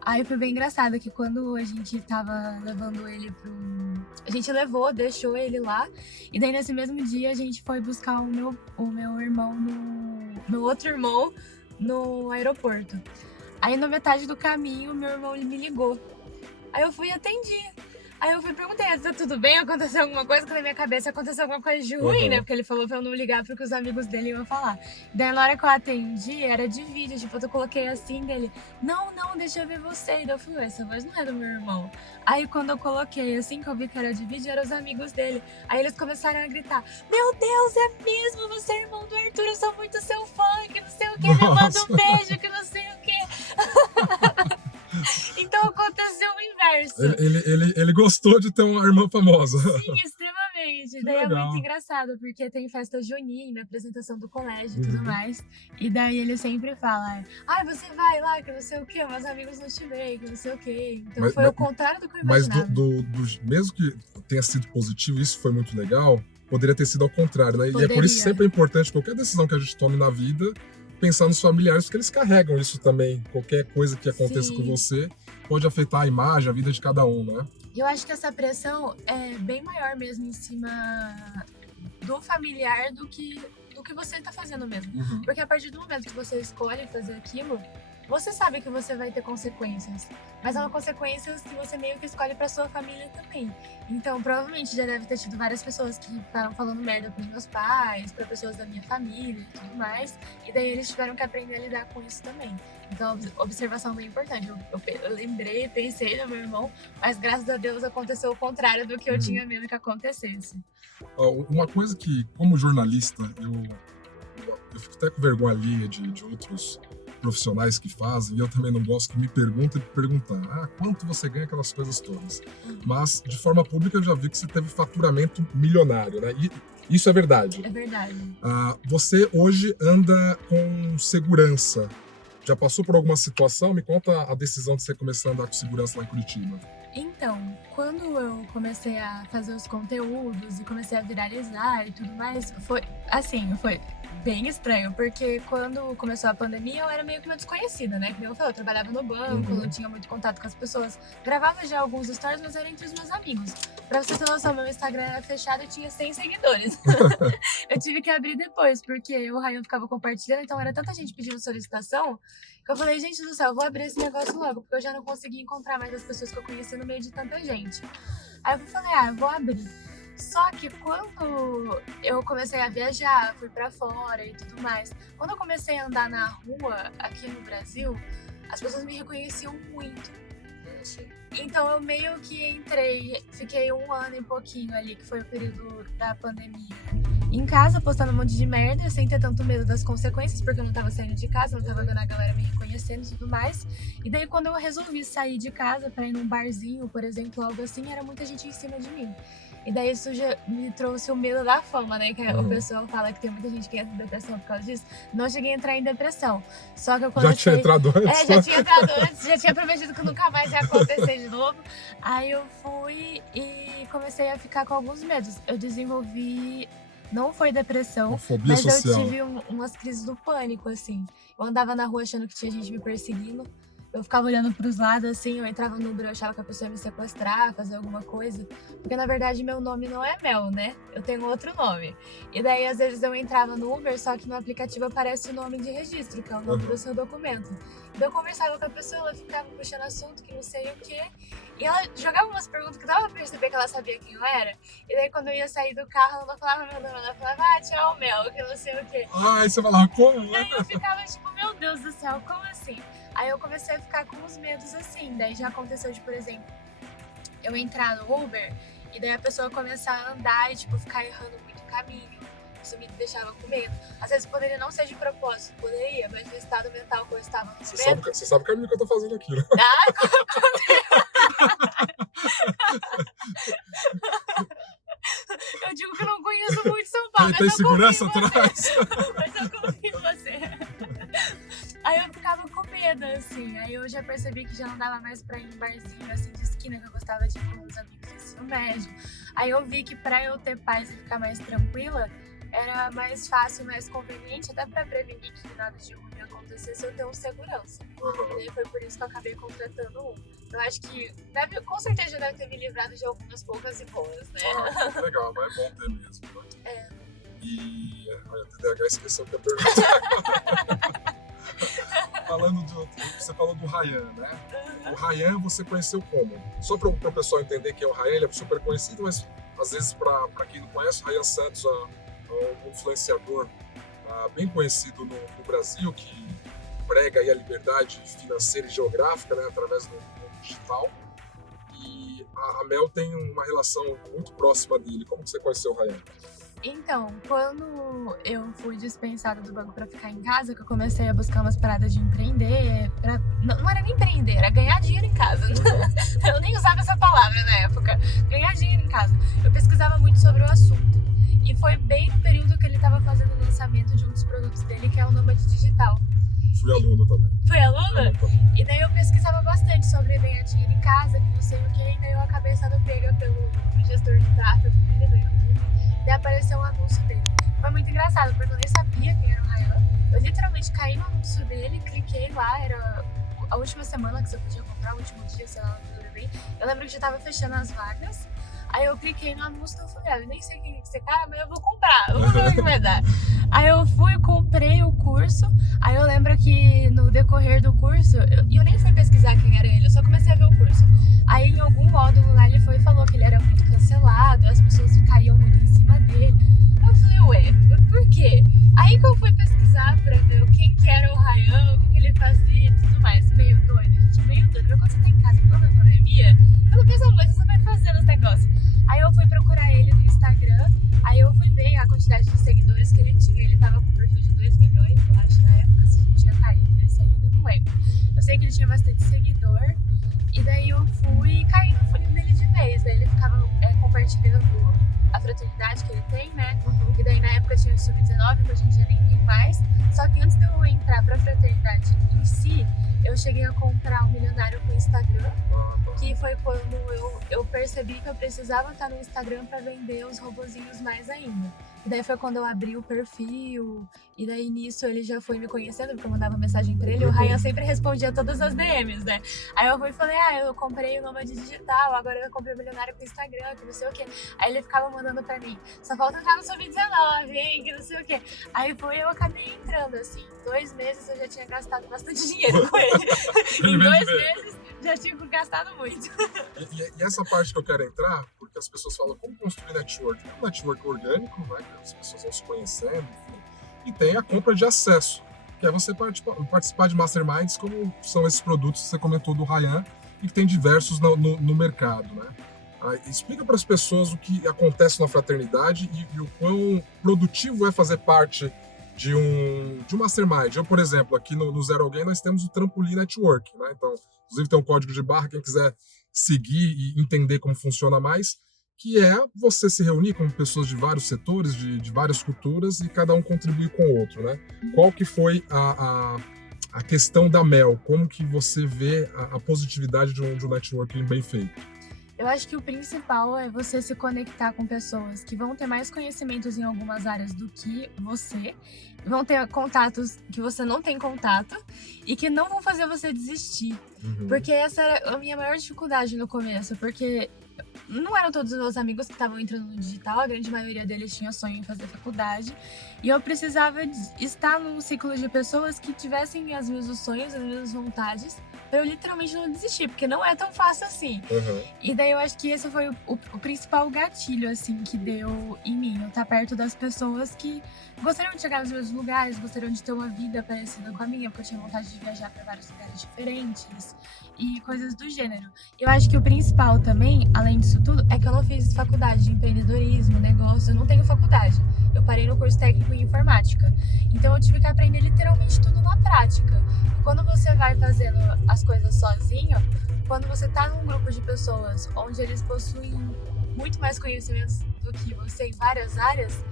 Aí foi bem engraçado que quando a gente tava levando ele a gente levou, deixou ele lá. E daí nesse mesmo dia a gente foi buscar o meu irmão, meu outro irmão, no aeroporto. Aí na metade do caminho, meu irmão me ligou. Aí eu fui e atendi. Aí eu fui e perguntei, tá tudo bem? Aconteceu alguma coisa? Porque na minha cabeça aconteceu alguma coisa de ruim, né? Porque ele falou pra eu não ligar porque os amigos dele iam falar. Daí na hora que eu atendi, era de vídeo, tipo, eu coloquei assim dele, não, deixa eu ver você. E daí eu falei, ué, essa voz não é do meu irmão. Aí quando eu coloquei, assim que eu vi que era de vídeo, eram os amigos dele. Aí eles começaram a gritar, meu Deus, é mesmo? Você é irmão do Arthur, eu sou muito seu fã, que não sei o que, me manda um beijo, que não sei o que. Então aconteceu o inverso. Ele gostou de ter uma irmã famosa. Sim, extremamente. Daí legal. é muito engraçado, porque tem festa junina, apresentação do colégio e tudo mais. E daí ele sempre fala, você vai lá, que não sei o quê, meus amigos não te veem, que não sei o quê. Então foi o contrário do que eu imaginava. Mas mesmo que tenha sido positivo, isso foi muito legal, poderia ter sido ao contrário, né? Poderia. E é por isso que sempre é importante, qualquer decisão que a gente tome na vida, pensar nos familiares, porque eles carregam isso também. Qualquer coisa que aconteça Sim. com você pode afetar a imagem, a vida de cada um, né? E eu acho que essa pressão é bem maior mesmo em cima do familiar do que você tá fazendo mesmo. Uhum. Porque a partir do momento que você escolhe fazer aquilo, você sabe que você vai ter consequências. Mas são consequências que você meio que escolhe pra sua família também. Então, provavelmente já deve ter tido várias pessoas que ficaram falando merda pros meus pais, pra pessoas da minha família e tudo mais. E daí eles tiveram que aprender a lidar com isso também. Então, observação bem importante. Eu lembrei, pensei no meu irmão, mas graças a Deus aconteceu o contrário do que eu tinha medo que acontecesse. Uma coisa que, como jornalista, eu fico até com vergonha alheia de outros profissionais que fazem, e eu também não gosto que me perguntem e perguntar quanto você ganha, aquelas coisas todas. Mas, de forma pública, eu já vi que você teve faturamento milionário, né? E isso é verdade. É verdade. Você hoje anda com segurança. Já passou por alguma situação? Me conta a decisão de você começar a andar com segurança lá em Curitiba. Então, quando eu comecei a fazer os conteúdos e comecei a viralizar e tudo mais, foi bem estranho, porque quando começou a pandemia eu era meio que uma desconhecida, né? Como eu falei, eu trabalhava no banco, não tinha muito contato com as pessoas. Gravava já alguns stories, mas era entre os meus amigos. Pra você ter noção, meu Instagram era fechado e tinha 100 seguidores. Eu tive que abrir depois, porque o Ryan ficava compartilhando, então era tanta gente pedindo solicitação, que eu falei, gente do céu, eu vou abrir esse negócio logo, porque eu já não consegui encontrar mais as pessoas que eu conheci no meio de tanta gente. Aí eu falei, eu vou abrir. Só que quando eu comecei a viajar, fui pra fora e tudo mais, quando eu comecei a andar na rua aqui no Brasil, as pessoas me reconheciam muito. Então eu meio que fiquei 1 ano e pouquinho ali, que foi o período da pandemia, em casa, postando um monte de merda, sem ter tanto medo das consequências, porque eu não tava saindo de casa, não tava vendo a galera me reconhecendo e tudo mais. E daí quando eu resolvi sair de casa pra ir num barzinho, por exemplo, algo assim, era muita gente em cima de mim. E daí isso já me trouxe o medo da fama, né? Que o pessoal fala que tem muita gente que entra em depressão por causa disso. Não cheguei a entrar em depressão. Só que eu comecei... Já tinha entrado antes? Já tinha entrado antes, já tinha prometido que nunca mais ia acontecer de novo. Aí eu fui e comecei a ficar com alguns medos. Eu desenvolvi... Não foi depressão, fobia mas social. eu tive umas crises do pânico, assim. Eu andava na rua achando que tinha gente me perseguindo. Eu ficava olhando pros lados, assim, eu entrava no Uber, eu achava que a pessoa ia me sequestrar, fazer alguma coisa. Porque, na verdade, meu nome não é Mel, né? Eu tenho outro nome. E daí, às vezes, eu entrava no Uber, só que no aplicativo aparece o nome de registro, que é o nome do seu documento. E eu conversava com a pessoa, ela ficava puxando assunto, que não sei o quê. E ela jogava umas perguntas que dava pra perceber que ela sabia quem eu era. E daí, quando eu ia sair do carro, ela não falava meu nome, ela falava, tchau, Mel, que não sei o quê. Aí você falava, como? E aí eu ficava tipo, meu Deus do céu, como assim? Aí eu comecei a ficar com os medos assim. Daí já aconteceu de, por exemplo, eu entrar no Uber e daí a pessoa começar a andar e, tipo, ficar errando muito o caminho. Isso me deixava com medo. Às vezes poderia não ser de propósito, poderia, mas no estado mental que eu estava no momento... Você sabe o caminho que eu tô fazendo aqui, né? Eu digo que eu não conheço muito São Paulo, Tem segurança atrás? Mas eu confio em você. Aí eu ficava com medo, assim. Aí eu já percebi que já não dava mais pra ir em barzinho, assim, de esquina, que eu gostava de ir com os amigos do ensino médio. Aí eu vi que pra eu ter paz e ficar mais tranquila, era mais fácil, mais conveniente, até pra prevenir que nada de ruim acontecesse, eu ter um segurança. E daí foi por isso que eu acabei contratando um. Eu acho que com certeza já deve ter me livrado de algumas poucas e boas, né? Legal, mas é bom ter mesmo, né? É. E olha, a TDAH esqueceu que eu ia perguntar. Você falou do Ryan, né? O Ryan você conheceu como? Só para o pessoal entender quem é o Ryan, ele é super conhecido, mas às vezes para quem não conhece, o Ryan Santos é um influenciador bem conhecido no Brasil, que prega aí a liberdade financeira e geográfica, né, através do mundo digital. E a Mel tem uma relação muito próxima dele. Como que você conheceu o Ryan? Então, quando eu fui dispensada do banco pra ficar em casa, que eu comecei a buscar umas paradas de empreender, não era nem empreender, era ganhar dinheiro em casa. Eu nem usava essa palavra na época, ganhar dinheiro em casa. Eu pesquisava muito sobre o assunto. E foi bem no período que ele estava fazendo o lançamento de um dos produtos dele, que é o Nômade Digital. Fui aluno também. Foi aluna? E daí eu pesquisava bastante sobre ganhar dinheiro em casa, que não sei o que, e daí eu acabei sendo pega pelo gestor de tráfego dele do YouTube. Daí apareceu um anúncio dele. Foi muito engraçado, porque eu nem sabia quem era o Ryan. Eu literalmente caí no anúncio dele, cliquei lá, era a última semana que você podia comprar, o último dia, sei lá, não lembro bem. Eu lembro que já tava fechando as vagas. Aí eu cliquei no anúncio e falei, eu nem sei quem é esse cara, mas eu vou comprar, vamos ver o que vai dar. Aí eu fui, comprei o curso, aí eu lembro que no decorrer do curso, eu nem fui pesquisar quem era ele, eu só comecei a ver o curso. Aí em algum módulo lá ele foi e falou que ele era muito cancelado, as pessoas caíam muito em cima dele. Eu falei, ué, por quê? Aí que eu fui pesquisar pra ver quem que era o Ryan, o que ele fazia e tudo mais. Meio doido, gente, meio doido. Mas quando você tá em casa toda a pandemia, eu não penso muito, você vai fazendo os negócios. Aí eu fui procurar ele no Instagram, aí eu fui ver a quantidade de seguidores que ele tinha. Ele tava com um perfil de 2 milhões, eu acho, na época, se tinha caído nesse ainda, não lembro. Eu sei que ele tinha bastante seguidor, e daí eu fui e caí no funil dele de vez. Daí ele ficava compartilhando a fraternidade que ele tem, né? E daí na época tinha o Sub-19, que hoje em dia nem tem mais. Só que antes de eu entrar pra fraternidade em si, eu cheguei a comprar um milionário com o Instagram, que foi quando eu percebi que eu precisava estar no Instagram para vender os robozinhos mais ainda. E daí foi quando eu abri o perfil, e daí nisso ele já foi me conhecendo, porque eu mandava mensagem pra ele, e o Ryan sempre respondia todas as DMs, né? Aí eu fui e falei, eu comprei o Nômade Digital, agora eu comprei o milionário com o Instagram, que não sei o quê. Aí ele ficava mandando pra mim, só falta entrar no Sub-19, hein, que não sei o quê. Aí eu acabei entrando, assim, 2 meses eu já tinha gastado bastante dinheiro com ele. Em 2 meses já tinha gastado muito. E essa parte que eu quero entrar, porque as pessoas falam como construir network. É um network orgânico, né? As pessoas vão se conhecendo, enfim. E tem a compra de acesso, que é você participar de masterminds, como são esses produtos que você comentou do Ryan, e que tem diversos no mercado, né? Explica para as pessoas o que acontece na fraternidade e o quão produtivo é fazer parte de um mastermind. Eu, por exemplo, aqui no Zero Alguém, nós temos o Trampolim Network, né? Então, inclusive tem um código de barra, quem quiser seguir e entender como funciona mais, que é você se reunir com pessoas de vários setores, de várias culturas, e cada um contribuir com o outro, né? Qual que foi a questão da Mel? Como que você vê a positividade de um networking bem feito? Eu acho que o principal é você se conectar com pessoas que vão ter mais conhecimentos em algumas áreas do que você, vão ter contatos que você não tem contato e que não vão fazer você desistir. Porque essa era a minha maior dificuldade no começo, porque não eram todos os meus amigos que estavam entrando no digital, a grande maioria deles tinha sonho em fazer faculdade, e eu precisava estar num ciclo de pessoas que tivessem os mesmos sonhos, as mesmas vontades, pra eu literalmente não desistir, porque não é tão fácil assim. E daí eu acho que esse foi o principal gatilho, assim, que deu em mim, eu estar perto das pessoas que gostariam de chegar nos mesmos lugares, gostariam de ter uma vida parecida com a minha, porque eu tinha vontade de viajar para vários lugares diferentes e coisas do gênero. Eu acho que o principal também, além disso tudo, é que eu não fiz faculdade de empreendedorismo, negócio, eu não tenho faculdade. Eu parei no curso técnico em informática. Então eu tive que aprender literalmente tudo na prática. E quando você vai fazendo as coisas sozinho, quando você tá num grupo de pessoas onde eles possuem muito mais conhecimentos do que você em várias áreas,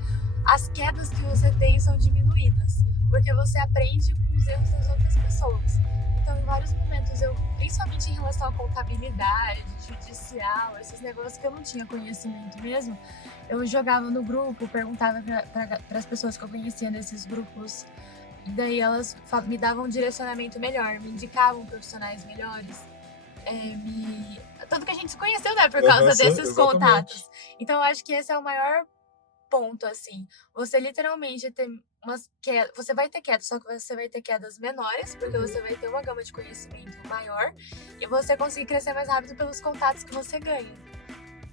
as quedas que você tem são diminuídas, porque você aprende com os erros das outras pessoas. Então, em vários momentos, principalmente em relação à contabilidade, judicial, esses negócios que eu não tinha conhecimento mesmo, eu jogava no grupo, perguntava para as pessoas que eu conhecia nesses grupos, e daí elas me davam um direcionamento melhor, me indicavam profissionais melhores. Tanto que a gente se conheceu, né, por causa desses contatos. Então, eu acho que esse é o maior ponto, assim. Você literalmente tem umas quedas. Você vai ter quedas, só que você vai ter quedas menores, porque você vai ter uma gama de conhecimento maior e você consegue crescer mais rápido pelos contatos que você ganha.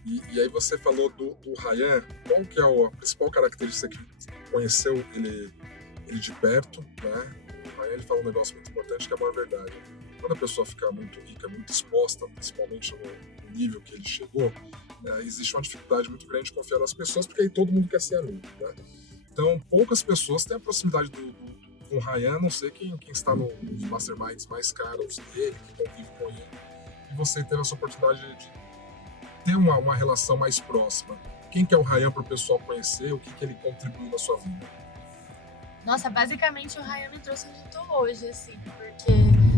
E aí você falou do Ryan, qual que é a principal característica que conheceu ele de perto, né? O Ryan ele fala um negócio muito importante que é a maior verdade. Quando a pessoa fica muito rica, muito exposta, principalmente no nível que ele chegou, né, existe uma dificuldade muito grande de confiar nas pessoas, porque aí todo mundo quer ser amigo, né? Então, poucas pessoas têm a proximidade com o Ryan, a não ser quem está nos masterminds mais caros dele, que convive com ele. E você teve essa oportunidade de ter uma relação mais próxima. Quem que é o Ryan para o pessoal conhecer? O que ele contribuiu na sua vida? Nossa, basicamente o Ryan me trouxe onde eu tô hoje, assim, porque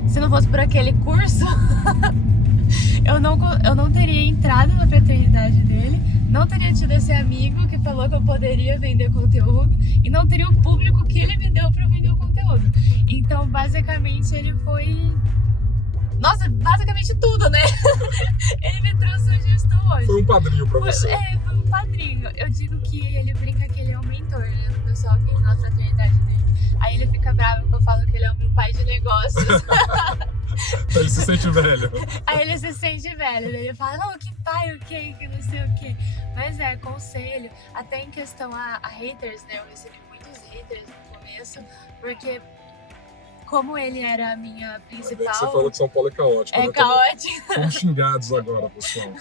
se não fosse por aquele curso, eu não teria entrado na fraternidade dele, não teria tido esse amigo que falou que eu poderia vender conteúdo e não teria o público que ele me deu para vender o conteúdo. Então, basicamente, ele foi... Nossa, basicamente tudo, né? Ele me trouxe onde eu estou hoje. Foi um padrinho pra você. Foi um padrinho. Eu digo que ele brinca que ele é um mentor, né? Do pessoal que entra na fraternidade dele. Aí ele fica bravo que eu falo que ele é o meu pai de negócios. Ele se sente velho. Aí ele se sente velho. Ele fala, não, que pai, o que não sei o que. Mas conselho. Até em questão a haters, né? Eu recebi muitos haters no começo. Porque... como ele era a minha principal... Você falou que São Paulo é caótico. É caótico. Estamos xingados agora, pessoal.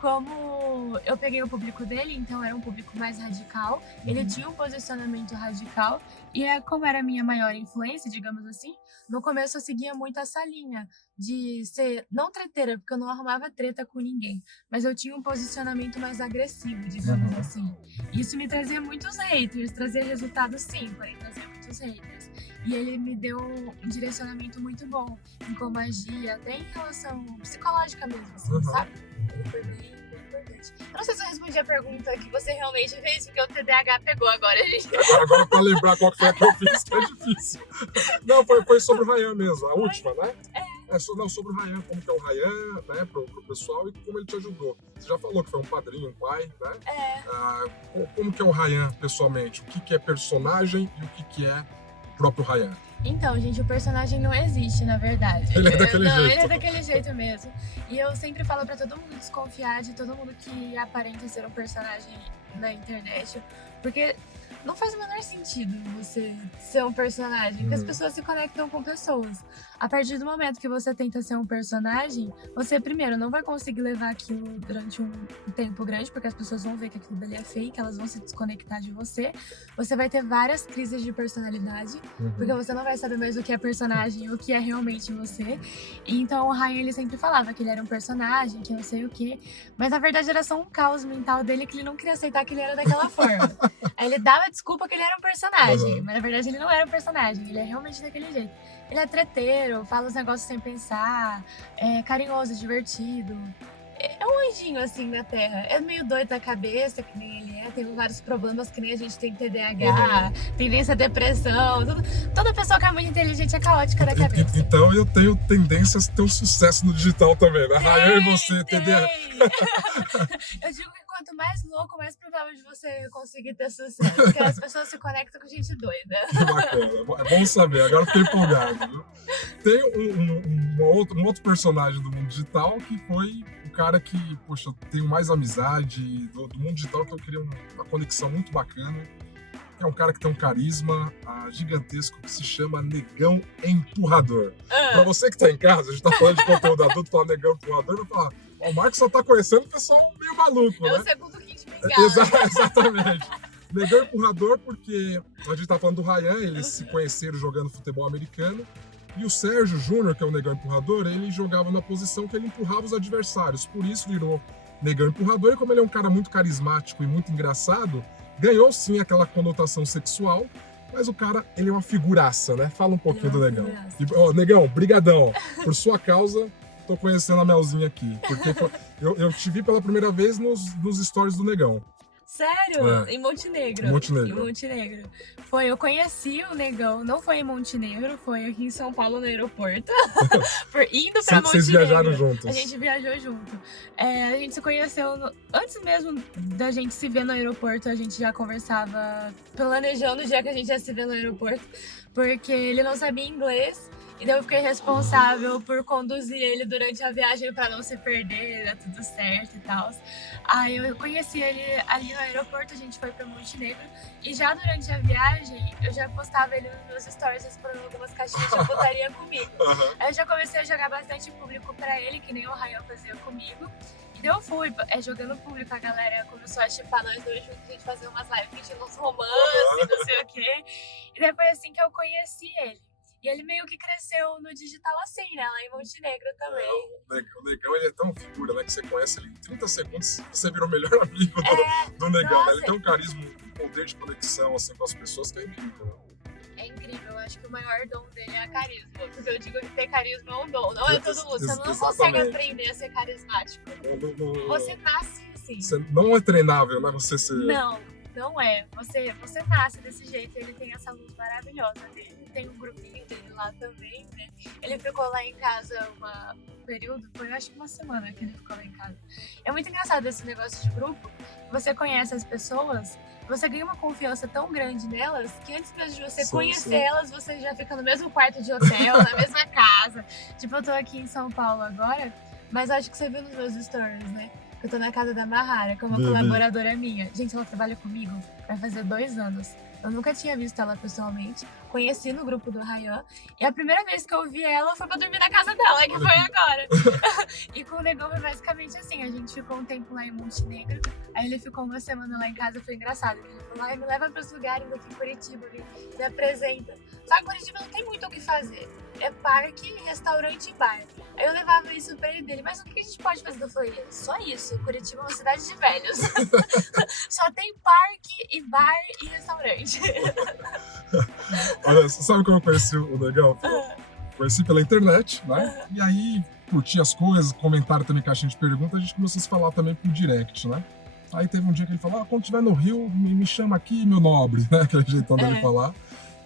Como eu peguei o público dele, então era um público mais radical. Ele tinha um posicionamento radical. E como era a minha maior influência, digamos assim, no começo eu seguia muito essa linha de ser, não treteira, porque eu não arrumava treta com ninguém, mas eu tinha um posicionamento mais agressivo, digamos assim. Isso me trazia muitos haters, trazia resultados sim, porém trazia muitos haters. E ele me deu um direcionamento muito bom em como agir, até em relação psicológica mesmo, assim, sabe? Ele foi bem importante. Eu não sei se eu respondi a pergunta que você realmente fez, porque o TDAH pegou agora, gente. Agora pra lembrar qual que foi a que eu fiz, que é difícil. Não, foi sobre o Ryan mesmo, a última, né? Sobre o Ryan, como que é o Ryan, né, pro pessoal e como ele te ajudou. Você já falou que foi um padrinho, um pai, né? Como que é o Ryan, pessoalmente? O que é personagem e o que é o próprio Ryan? Então, gente, o personagem não existe, na verdade. Ele é daquele jeito. Ele é daquele jeito mesmo. E eu sempre falo pra todo mundo desconfiar de todo mundo que aparenta ser um personagem na internet, porque não faz o menor sentido você ser um personagem, porque as pessoas se conectam com pessoas. A partir do momento que você tenta ser um personagem, você, primeiro, não vai conseguir levar aquilo durante um tempo grande, porque as pessoas vão ver que aquilo dali é fake, elas vão se desconectar de você. Você vai ter várias crises de personalidade, porque você não vai saber mais o que é personagem e o que é realmente você. E então o Ryan, ele sempre falava que ele era um personagem, que não sei o quê, mas na verdade era só um caos mental dele que ele não queria aceitar que ele era daquela forma. Aí ele dava desculpa que ele era um personagem, mas na verdade ele não era um personagem, ele é realmente daquele jeito. Ele é treteiro, fala os negócios sem pensar, é carinhoso, divertido. É um anjinho, assim, na Terra. É meio doido da cabeça, que nem ele é. Tem vários problemas, que nem a gente tem TDAH, tendência à depressão. Toda pessoa que é muito inteligente é caótica da cabeça. Então eu tenho tendência a ter um sucesso no digital também, né? Ryan e você, TDAH. Eu digo que quanto mais louco, mais provável de você conseguir ter sucesso. Porque as pessoas se conectam com gente doida. Bacana, é bom saber. Agora fiquei empolgado, viu? Tem um outro personagem do mundo digital que foi o cara que, poxa, eu tenho mais amizade do mundo digital, que eu queria uma conexão muito bacana. É um cara que tem um carisma gigantesco que se chama Negão Empurrador. Pra você que tá em casa, a gente tá falando de conteúdo adulto, fala Negão Empurrador, vai falar, o Marcos só tá conhecendo o pessoal meio maluco, né? É o segundo kit bengala. Exatamente. Negão Empurrador porque a gente tá falando do Ryan, eles se conheceram jogando futebol americano. E o Sérgio Júnior, que é o Negão Empurrador, ele jogava na posição que ele empurrava os adversários. Por isso virou Negão Empurrador. E como ele é um cara muito carismático e muito engraçado, ganhou sim aquela conotação sexual. Mas o cara, ele é uma figuraça, né? Fala um pouquinho do Negão. Negão, brigadão. Por sua causa, tô conhecendo a Melzinha aqui. Porque eu te vi pela primeira vez nos stories do Negão. Sério? É. Em Montenegro. Em Montenegro. Em Montenegro. Eu conheci o Negão, não foi em Montenegro, foi aqui em São Paulo no aeroporto. Indo pra Montenegro. Vocês viajaram juntos? A gente viajou junto. A gente se conheceu antes mesmo da gente se ver no aeroporto, a gente já conversava planejando o dia que a gente ia se ver no aeroporto, porque ele não sabia inglês. E daí eu fiquei responsável por conduzir ele durante a viagem pra não se perder, dar tudo certo e tal. Aí eu conheci ele ali no aeroporto, a gente foi pra Montenegro. E já durante a viagem, eu já postava ele nos meus stories, explorando algumas caixinhas de putaria comigo. Aí eu já comecei a jogar bastante público pra ele, que nem o Ryan fazia comigo. E daí eu fui jogando público, a galera começou a chipar nós dois juntos, a gente fazia umas lives pedindo uns romances, não sei o quê. E daí foi assim que eu conheci ele. E ele meio que cresceu no digital assim, né? Lá em Montenegro também. O Negão, ele é tão figura, né? Que você conhece ele em 30 segundos, você vira o melhor amigo do Negão, nossa. né? Ele tem um carisma, um poder de conexão, assim, com as pessoas que é incrível. É incrível, eu acho que o maior dom dele é a carisma. Porque eu digo que ter carisma é um dom, não é todo mundo. Você não consegue aprender a ser carismático. Você nasce assim. Você não é treinável, né? Você ser... Não é. Você nasce desse jeito e ele tem essa luz maravilhosa dele. Tem um grupinho dele lá também, né? Ele ficou lá em casa um período, foi acho que uma semana que ele ficou lá em casa. É muito engraçado esse negócio de grupo. Você conhece as pessoas, você ganha uma confiança tão grande nelas que antes mesmo de você conhecer elas, você já fica no mesmo quarto de hotel, na mesma casa. Tipo, eu tô aqui em São Paulo agora, mas acho que você viu nos meus stories, né? Eu tô na casa da Mahara, que é uma colaboradora minha. Gente, ela trabalha comigo vai fazer 2 anos. Eu nunca tinha visto ela pessoalmente. Conheci no grupo do Ryan. E a primeira vez que eu vi ela foi pra dormir na casa dela, que foi agora. E com o Negão foi basicamente assim. A gente ficou um tempo lá em Montenegro. Aí ele ficou uma semana lá em casa. Foi engraçado. Ele falou, me leva pros lugares daqui em Curitiba, me apresenta. Só que Curitiba não tem muito o que fazer. É parque, restaurante e bar. Aí eu levava isso pra ele dele. Mas o que a gente pode fazer? Eu falei, só isso. Curitiba é uma cidade de velhos. Só tem parque e bar e restaurante. Olha, sabe como eu conheci o Negão? Conheci pela internet, né? E aí curti as coisas, comentaram também caixinha de perguntas, a gente começou a se falar também por direct, né? Aí teve um dia que ele falou, quando estiver no Rio, me chama aqui, meu nobre, né? Aquele jeitão dele falar.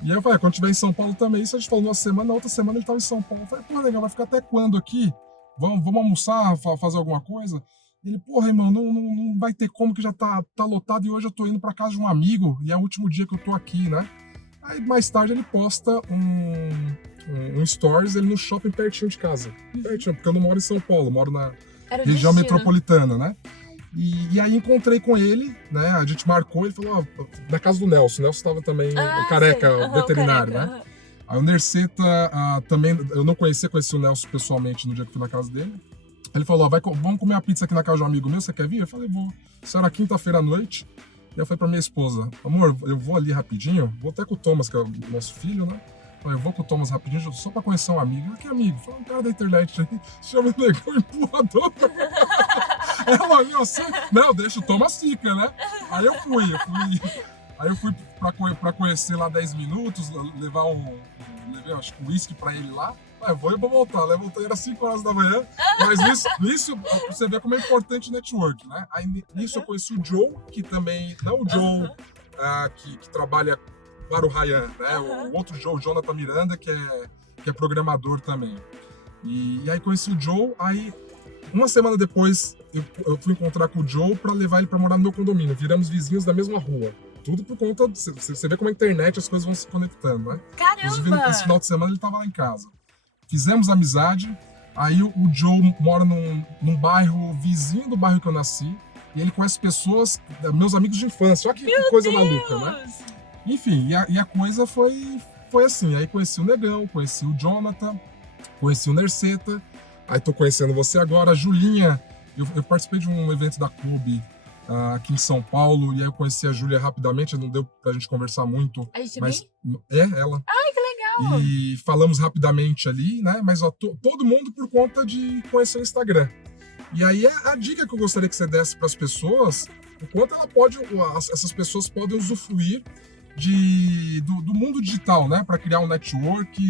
E aí eu falei, quando estiver em São Paulo também, isso a gente falou numa semana, na outra semana ele tava em São Paulo. Eu falei, pô, legal, vai ficar até quando aqui? Vamos almoçar, fazer alguma coisa? Ele, porra, irmão, não vai ter como que já tá lotado e hoje eu tô indo pra casa de um amigo e é o último dia que eu tô aqui, né? Aí mais tarde ele posta um stories ele no shopping pertinho de casa. Pertinho, porque eu não moro em São Paulo, moro na região metropolitana, né? E aí encontrei com ele, né? A gente marcou, ele falou, na casa do Nelson. O Nelson estava também careca, veterinário, né? Aí o Nerceta também, eu não conheci o Nelson pessoalmente no dia que fui na casa dele. Ele falou, vamos comer uma pizza aqui na casa de um amigo meu, você quer vir? Eu falei, vou. Isso era quinta-feira à noite. E eu falei pra minha esposa, amor, eu vou ali rapidinho, vou até com o Thomas, que é o nosso filho, né? Eu vou com o Thomas rapidinho, só pra conhecer um amigo. Que amigo? Falei, um cara da internet aí, chama o Negão empurrador. Ela olhou assim, não, deixa o Thomas fica, né? Aí eu fui pra conhecer lá 10 minutos, levei acho que um whisky pra ele lá. Eu vou voltar, né? Voltei, era 5 horas da manhã, mas nisso você vê como é importante o network, né? Aí nisso eu conheci o Joe, que também, não o Joe que trabalha para o Ryan, né? O outro Joe, o Jonathan Miranda, que é programador também. E aí conheci o Joe, aí uma semana depois eu fui encontrar com o Joe para levar ele para morar no meu condomínio. Viramos vizinhos da mesma rua. Tudo por conta, você vê como a internet as coisas vão se conectando, né? Caramba! Inclusive, esse final de semana ele estava lá em casa. Fizemos amizade, aí o Joe mora num bairro vizinho do bairro que eu nasci, e ele conhece pessoas, meus amigos de infância. Olha que coisa maluca, né? Enfim, e a coisa foi assim. Aí conheci o Negão, conheci o Jonathan, conheci o Nerceta, aí tô conhecendo você agora, a Julinha. Eu participei de um evento da Clube aqui em São Paulo, e aí eu conheci a Júlia rapidamente, não deu pra gente conversar muito. Mas ela. Ai, que legal! E falamos rapidamente ali, né? Mas todo mundo por conta de conhecer o Instagram. E aí a dica que eu gostaria que você desse para as pessoas, o quanto essas pessoas podem usufruir do mundo digital, né? Para criar um network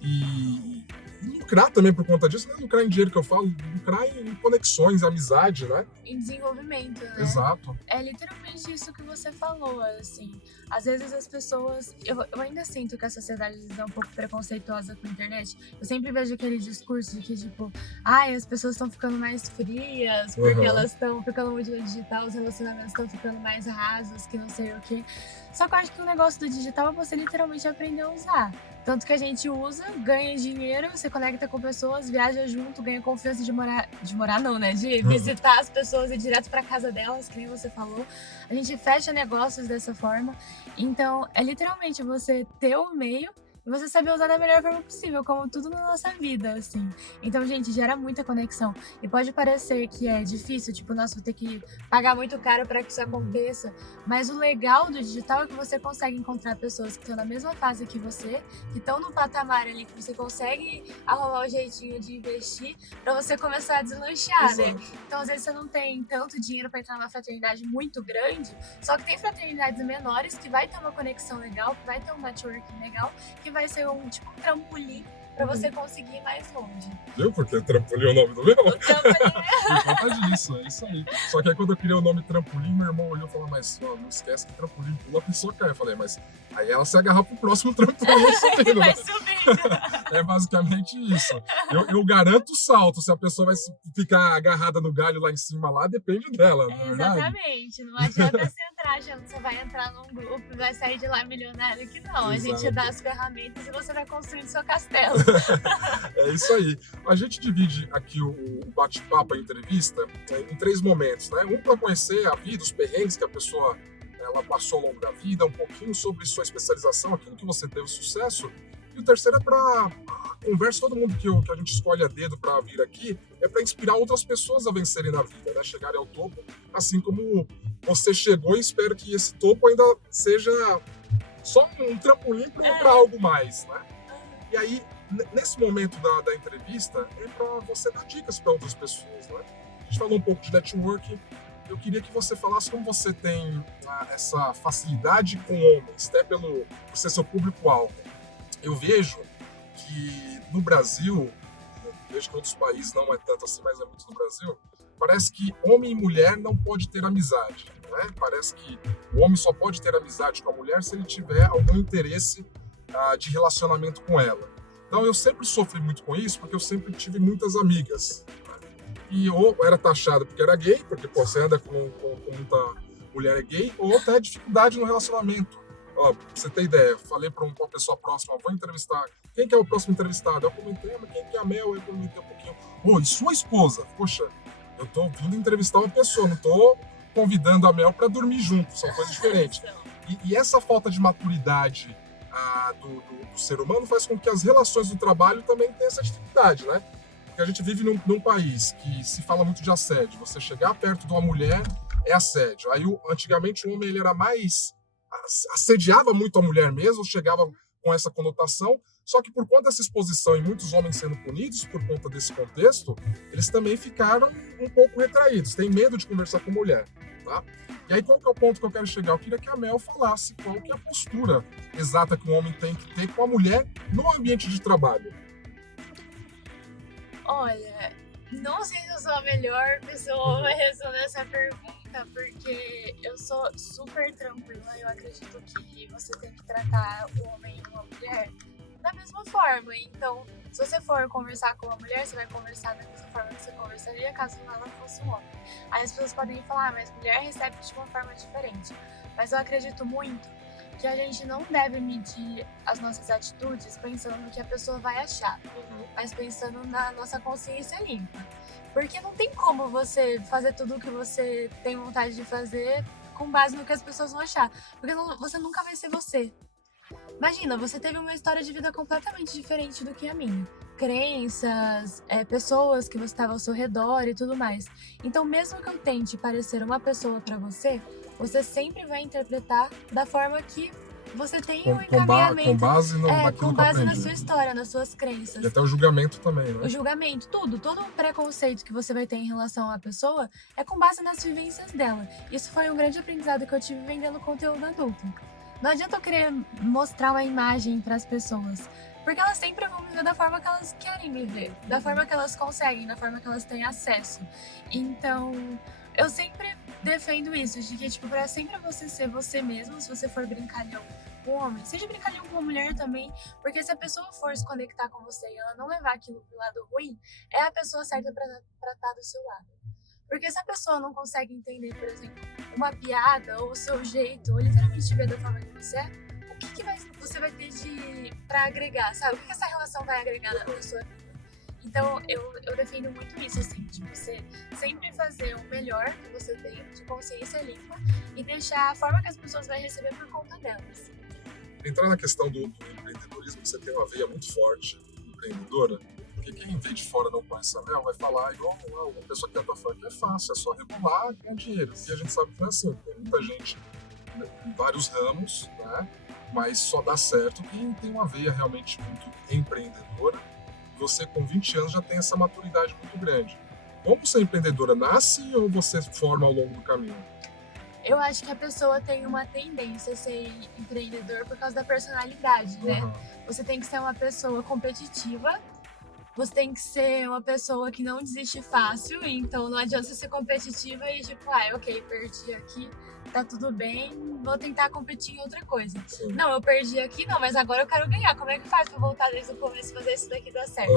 e lucrar também por conta disso, não é lucrar em dinheiro que eu falo, lucrar em conexões, amizade, né? Em desenvolvimento, né? Exato. É literalmente isso que você falou, assim. Às vezes as pessoas... Eu ainda sinto que a sociedade é um pouco preconceituosa com a internet. Eu sempre vejo aquele discurso de que, tipo... Ai, as pessoas estão ficando mais frias porque elas estão ficando muito no digital, os relacionamentos estão ficando mais rasos, que não sei o quê. Só que eu acho que o negócio do digital é você literalmente aprender a usar. Tanto que a gente usa, ganha dinheiro, você conecta com pessoas, viaja junto, ganha confiança de morar não, né? De visitar as pessoas e ir direto pra casa delas, que nem você falou. A gente fecha negócios dessa forma. Então, é literalmente você ter o meio e você saber usar da melhor forma possível, como tudo na nossa vida, assim. Então, gente, gera muita conexão. E pode parecer que é difícil, tipo, nossa, vou ter que pagar muito caro para que isso aconteça. Mas o legal do digital é que você consegue encontrar pessoas que estão na mesma fase que você, que estão no patamar ali, que você consegue arrumar o jeitinho de investir para você começar a deslanchar, né? Então, às vezes você não tem tanto dinheiro para entrar numa fraternidade muito grande, só que tem fraternidades menores que vai ter uma conexão legal, que vai ter um networking legal, que vai ser um trampolim pra você conseguir ir mais longe. Viu? Porque trampolim é o nome do meu? O trampolim Por conta disso, é isso aí. Só que aí quando eu criei o nome trampolim, meu irmão olhou e falou, mas ó, não esquece que trampolim pula, a pessoa cai. Eu falei, mas aí ela se agarra pro próximo trampolim subindo, vai né? subindo. É basicamente isso. Eu garanto o salto, se a pessoa vai ficar agarrada no galho lá em cima, lá, depende dela, não é verdade? Exatamente. Não adianta você entrar achando que você vai entrar num grupo e vai sair de lá milionário, que não. A gente dá as ferramentas e você vai construir seu castelo. É isso aí. A gente divide aqui o bate-papo, a entrevista, em 3 momentos, né? Um para conhecer a vida, os perrengues que a pessoa ela passou ao longo da vida, um pouquinho sobre sua especialização, aquilo que você teve sucesso. E o terceiro é para conversa, todo mundo que a gente escolhe a dedo para vir aqui, é para inspirar outras pessoas a vencerem na vida, né? Chegarem ao topo, assim como você chegou, e espero que esse topo ainda seja só um trampolim para algo mais, né? E aí, nesse momento da entrevista, é para você dar dicas para outras pessoas, né? A gente falou um pouco de networking. Eu queria que você falasse como você tem essa facilidade com homens, até por ser seu público-alvo. Eu vejo que no Brasil, vejo que em outros países não é tanto assim, mas é muito no Brasil, parece que homem e mulher não pode ter amizade, né? Parece que o homem só pode ter amizade com a mulher se ele tiver algum interesse de relacionamento com ela. Então eu sempre sofri muito com isso, porque eu sempre tive muitas amigas. E ou era taxado porque era gay, porque pô, você anda com muita mulher gay, ou até dificuldade no relacionamento. Ó, pra você ter ideia, falei para uma pessoa próxima, vou entrevistar. Quem que é o próximo entrevistado? Eu comentei, mas quem que é a Mel? Eu comentei um pouquinho. Ô, e sua esposa? Poxa, eu tô vindo entrevistar uma pessoa, não tô convidando a Mel para dormir junto, são coisas diferentes. E essa falta de maturidade do ser humano faz com que as relações do trabalho também tenham essa dificuldade, né? Porque a gente vive num país que se fala muito de assédio. Você chegar perto de uma mulher é assédio. Aí, antigamente, o homem ele era mais... assediava muito a mulher mesmo, chegava com essa conotação, só que por conta dessa exposição e muitos homens sendo punidos por conta desse contexto, eles também ficaram um pouco retraídos, têm medo de conversar com mulher, tá? E aí qual que é o ponto que eu quero chegar? Eu queria que a Mel falasse qual que é a postura exata que um homem tem que ter com a mulher no ambiente de trabalho. Olha, não sei se eu sou a melhor pessoa para responder essa pergunta, porque eu sou super tranquila. Eu acredito que você tem que tratar o homem e uma mulher da mesma forma. Então, se você for conversar com uma mulher, você vai conversar da mesma forma que você conversaria caso ela fosse um homem. Aí as pessoas podem falar, mas mulher recebe de uma forma diferente. Mas eu acredito muito que a gente não deve medir as nossas atitudes pensando no que a pessoa vai achar, mas pensando na nossa consciência limpa. Porque não tem como você fazer tudo o que você tem vontade de fazer com base no que as pessoas vão achar. Porque você nunca vai ser você. Imagina, você teve uma história de vida completamente diferente do que a minha. Crenças, pessoas que você estava ao seu redor e tudo mais. Então, mesmo que eu tente parecer uma pessoa para você, você sempre vai interpretar da forma que você tem um encaminhamento. Com base com base na sua história, nas suas crenças. E até o julgamento também, né? O julgamento, tudo. Todo o preconceito que você vai ter em relação à pessoa é com base nas vivências dela. Isso foi um grande aprendizado que eu tive vendendo conteúdo adulto. Não adianta eu querer mostrar uma imagem para as pessoas, porque elas sempre vão viver da forma que elas querem viver, da forma que elas conseguem, da forma que elas têm acesso. Então, eu sempre defendo isso, de que, tipo, pra sempre você ser você mesmo, se você for brincalhão com um homem, seja brincalhão com uma mulher também, porque se a pessoa for se conectar com você e ela não levar aquilo pro lado ruim, é a pessoa certa pra estar do seu lado. Porque se a pessoa não consegue entender, por exemplo, uma piada ou o seu jeito, ou literalmente te ver da forma que você é, o que você vai ter pra agregar, sabe? O que essa relação vai agregar na sua vida? Então, eu defendo muito isso, assim, de você sempre fazer o melhor que você tem, de consciência limpa, e deixar a forma que as pessoas vão receber por conta delas. Entrar na questão do empreendedorismo, você tem uma veia muito forte empreendedora, porque quem vem de fora não conhece a Mel vai falar igual uma pessoa que está falando que é fácil, é só regular e ganhar dinheiro. E a gente sabe que não é assim, tem muita gente em vários ramos, né? Mas só dá certo quem tem uma veia realmente muito empreendedora. Você com 20 anos já tem essa maturidade muito grande. Como ser empreendedora, nasce ou você forma ao longo do caminho? Eu acho que a pessoa tem uma tendência a ser empreendedor por causa da personalidade, né? Você tem que ser uma pessoa competitiva, você tem que ser uma pessoa que não desiste fácil, então não adianta você ser competitiva e tipo, ok, perdi aqui, tá tudo bem, vou tentar competir em outra coisa. Sim. Não, eu perdi aqui, não, mas agora eu quero ganhar, como é que faz pra voltar desde o começo e fazer isso daqui dar certo?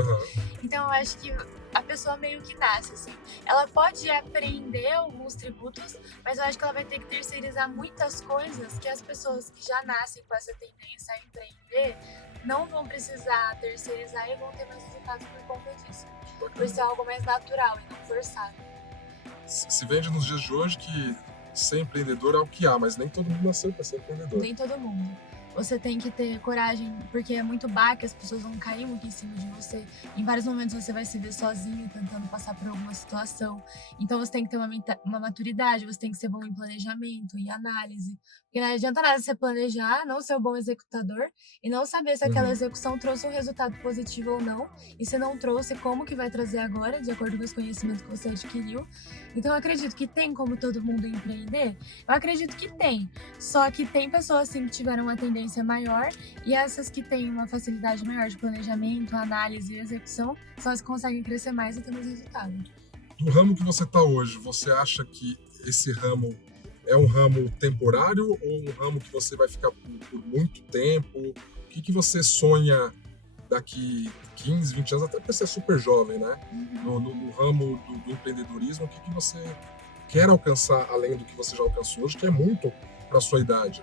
Então eu acho que a pessoa meio que nasce, assim. Ela pode aprender alguns tributos, mas eu acho que ela vai ter que terceirizar muitas coisas que as pessoas que já nascem com essa tendência a empreender não vão precisar terceirizar e vão ter mais resultados por conta disso. Por isso é algo mais natural e não forçado. Se vende nos dias de hoje que ser empreendedor é o que há, mas nem todo mundo nasceu para ser empreendedor. Nem todo mundo. Você tem que ter coragem, porque é muito baque, as pessoas vão cair muito em cima de você. Em vários momentos você vai se ver sozinho, tentando passar por alguma situação. Então você tem que ter uma maturidade, você tem que ser bom em planejamento, em análise. Porque não adianta nada você planejar, não ser um bom executador e não saber se aquela execução trouxe um resultado positivo ou não. E se não trouxe, como que vai trazer agora, de acordo com os conhecimentos que você adquiriu. Então eu acredito que tem como todo mundo empreender. Eu acredito que tem. Só que tem pessoas assim que tiveram uma tendência maior, e essas que têm uma facilidade maior de planejamento, análise e execução são as que conseguem crescer mais e ter mais resultado. Do ramo que você está hoje, você acha que esse ramo é um ramo temporário ou um ramo que você vai ficar por muito tempo? O que você sonha daqui 15, 20 anos, até porque você é super jovem, né? No ramo do empreendedorismo, o que você quer alcançar além do que você já alcançou hoje, que é muito para a sua idade?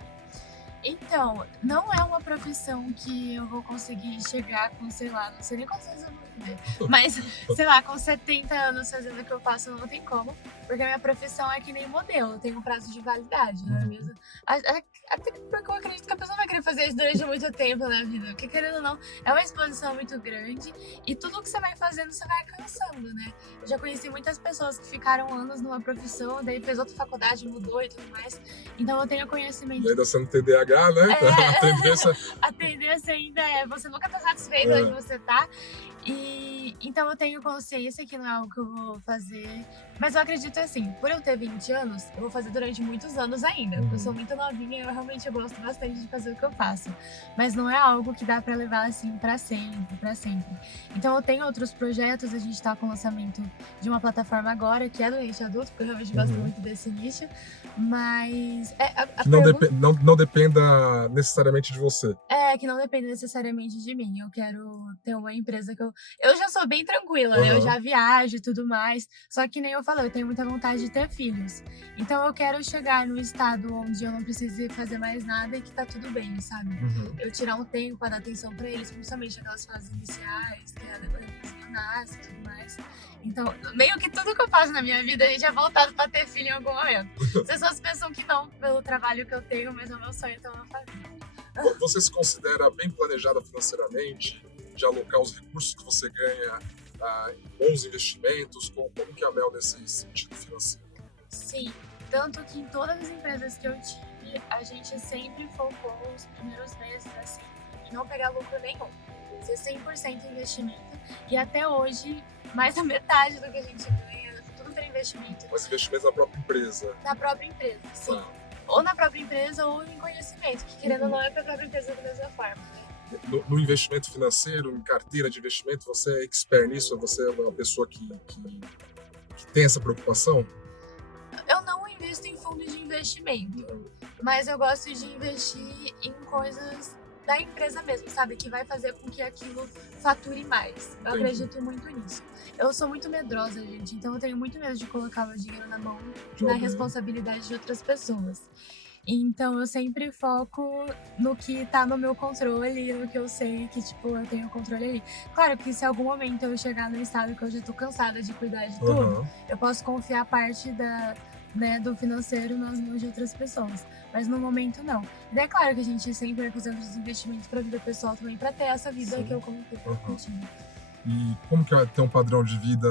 Então, não é uma profissão que eu vou conseguir chegar com, sei lá, não sei nem quantos anos eu vou viver, mas, sei lá, com 70 anos fazendo o que eu faço não tem como, porque a minha profissão é que nem modelo, tem um prazo de validade, não é mesmo? Até porque eu acredito que a pessoa vai querer fazer isso durante muito tempo na vida, porque querendo ou não, é uma exposição muito grande e tudo que você vai fazendo você vai cansando, né? Eu já conheci muitas pessoas que ficaram anos numa profissão, daí fez outra faculdade, mudou e tudo mais, então eu tenho conhecimento. E ainda sendo TDAH, né? A tendência ainda é você nunca tá satisfeito onde você tá. E então eu tenho consciência que não é algo que eu vou fazer. Mas eu acredito assim, por eu ter 20 anos, eu vou fazer durante muitos anos ainda. Porque eu sou muito novinha e eu realmente gosto bastante de fazer o que eu faço. Mas não é algo que dá pra levar assim pra sempre, pra sempre. Então eu tenho outros projetos, a gente tá com o lançamento de uma plataforma agora, que é do nicho adulto, porque eu realmente gosto muito desse nicho. Mas que não dependa necessariamente de você. Que não depende necessariamente de mim. Eu quero ter uma empresa que eu já sou bem tranquila, né? Eu já viajo e tudo mais. Só que nem eu falei, eu tenho muita vontade de ter filhos. Então eu quero chegar num estado onde eu não precise fazer mais nada e que tá tudo bem, sabe? Eu tirar um tempo para dar atenção pra eles, principalmente aquelas fases iniciais, que é depois que nasce e tudo mais. Então, meio que tudo que eu faço na minha vida, a gente é voltado pra ter filho em algum momento. As pessoas pensam que não, pelo trabalho que eu tenho, mas é o meu sonho ter uma família. Você se considera bem planejada financeiramente, de alocar os recursos que você ganha em bons investimentos? Como que é a Mel nesse sentido financeiro? Sim, tanto que em todas as empresas que eu tive, a gente sempre focou os primeiros meses assim, em não pegar lucro nenhum. Ser 100% investimento, e até hoje, mais da metade do que a gente ganha, tudo para investimento. Mas investimentos na própria empresa? Na própria empresa, sim. ou na própria empresa ou em conhecimento, que querendo ou não é para a própria empresa da mesma forma, né? No investimento financeiro, em carteira de investimento, você é expert nisso? Você é uma pessoa que tem essa preocupação? Eu não invisto em fundos de investimento, mas eu gosto de investir em coisas da empresa mesmo, sabe? Que vai fazer com que aquilo fature mais. Eu acredito muito nisso. Eu sou muito medrosa, gente, então eu tenho muito medo de colocar meu dinheiro na mão da responsabilidade de outras pessoas. Então eu sempre foco no que tá no meu controle, no que eu sei que, tipo, eu tenho controle ali. Claro que se em algum momento eu chegar no estado que eu já tô cansada de cuidar de tudo, eu posso confiar parte do financeiro nas mãos de outras pessoas. Mas no momento não. E é claro que a gente sempre vai usando os investimentos pra vida pessoal também, pra ter essa vida que eu comentei contigo. E como que é ter um padrão de vida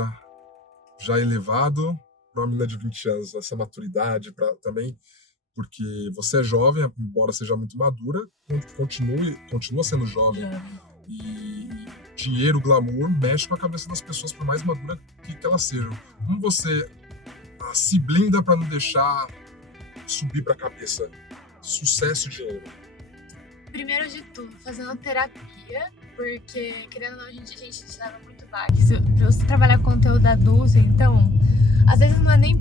já elevado para uma menina de 20 anos, essa maturidade também, porque você é jovem, embora seja muito madura, continua sendo jovem. E dinheiro, glamour, mexe com a cabeça das pessoas, por mais madura que elas sejam. Como você se blinda para não deixar subir para a cabeça sucesso e dinheiro? Primeiro de tudo, fazendo terapia, porque querendo ou não, a gente leva muito baque. Pra você trabalhar com conteúdo adulto, então, às vezes não é nem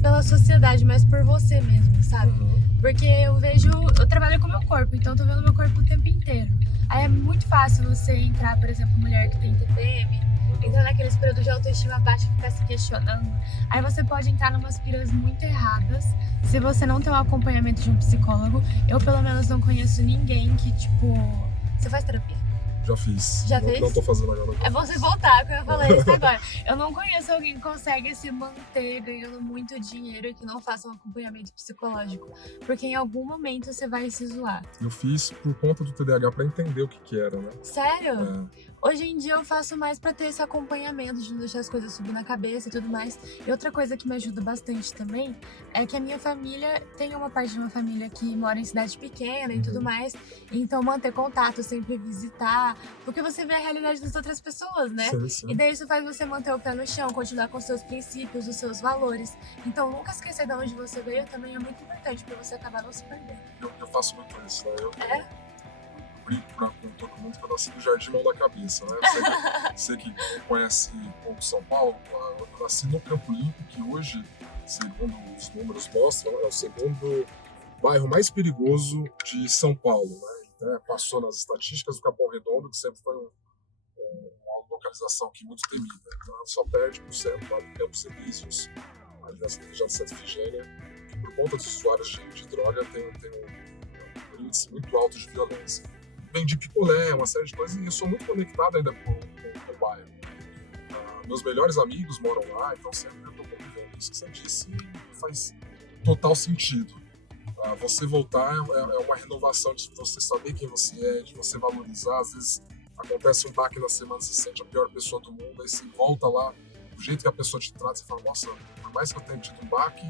pela sociedade, mas por você mesmo, sabe? Porque eu trabalho com o meu corpo, então eu tô vendo meu corpo o tempo inteiro. Aí é muito fácil você entrar, por exemplo, mulher que tem TPM, entrar naqueles períodos de autoestima baixa e ficar se questionando. Aí você pode entrar numas piras muito erradas se você não tem um acompanhamento de um psicólogo. Eu, pelo menos, não conheço ninguém que, tipo... Você faz terapia? Já fiz. Já fez? Não tô fazendo agora. É você voltar, que eu falei isso agora. Eu não conheço alguém que consegue se manter ganhando muito dinheiro e que não faça um acompanhamento psicológico. Porque em algum momento você vai se zoar. Eu fiz por conta do TDAH pra entender o que era, né? Sério? Hoje em dia eu faço mais pra ter esse acompanhamento, de não deixar as coisas subir na cabeça e tudo mais. E outra coisa que me ajuda bastante também é que a minha família, tem uma parte de uma família que mora em cidade pequena e tudo mais. Então manter contato, sempre visitar, porque você vê a realidade das outras pessoas, né? Sim. E daí isso faz você manter o pé no chão, continuar com os seus princípios, os seus valores. Então nunca esquecer de onde você veio também é muito importante pra você acabar não se perdendo. Eu faço muito isso, né? Eu brinco com todo mundo que eu nasci no Jardim Mão da Cabeça, né? Você que conhece pouco São Paulo, eu nasci no Campo Limpo, que hoje, segundo os números mostram, é o segundo bairro mais perigoso de São Paulo, né? Então, passou nas estatísticas do Capão Redondo, que sempre foi uma localização que muito temida. Então, só perde por centro lá do Campos Elíseos, ali na região de Santa Efigênia, que por conta dos usuários de droga tem um índice muito alto de violência. Vendi picolé, uma série de coisas, e eu sou muito conectado ainda com o bairro. Meus melhores amigos moram lá, então sempre eu estou convivendo. Isso que você disse faz total sentido. Você voltar é uma renovação de você saber quem você é, de você valorizar. Às vezes acontece um baque na semana, você se sente a pior pessoa do mundo, aí você volta lá, do jeito que a pessoa te trata, você fala, nossa, por mais que eu tenha tido um baque,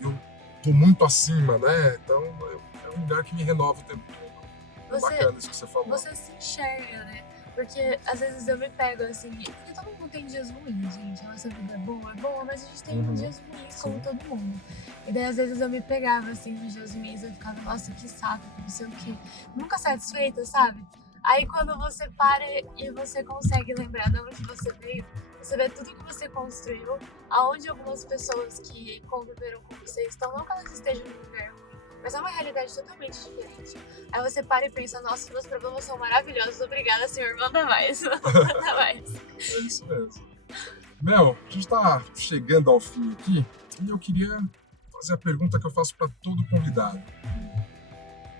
eu tô muito acima, né? Então é um lugar que me renova o tempo todo. Bacana isso que você falou. Você se enxerga, né? Porque às vezes eu me pego assim, porque todo mundo tem dias ruins, gente. A nossa vida é boa, mas a gente tem dias ruins, como todo mundo. E daí às vezes eu me pegava assim nos dias ruins, eu ficava, nossa, que saco, não sei o quê. Nunca satisfeita, sabe? Aí quando você para e você consegue lembrar de onde você veio, você vê tudo que você construiu, aonde algumas pessoas que conviveram com você estão, não que elas estejam no lugar ruim, mas é uma realidade totalmente diferente. Aí você para e pensa, nossa, meus problemas são maravilhosos, obrigada, senhor, manda mais, manda mais. É isso mesmo. Mel, a gente tá chegando ao fim aqui, e eu queria fazer a pergunta que eu faço para todo convidado.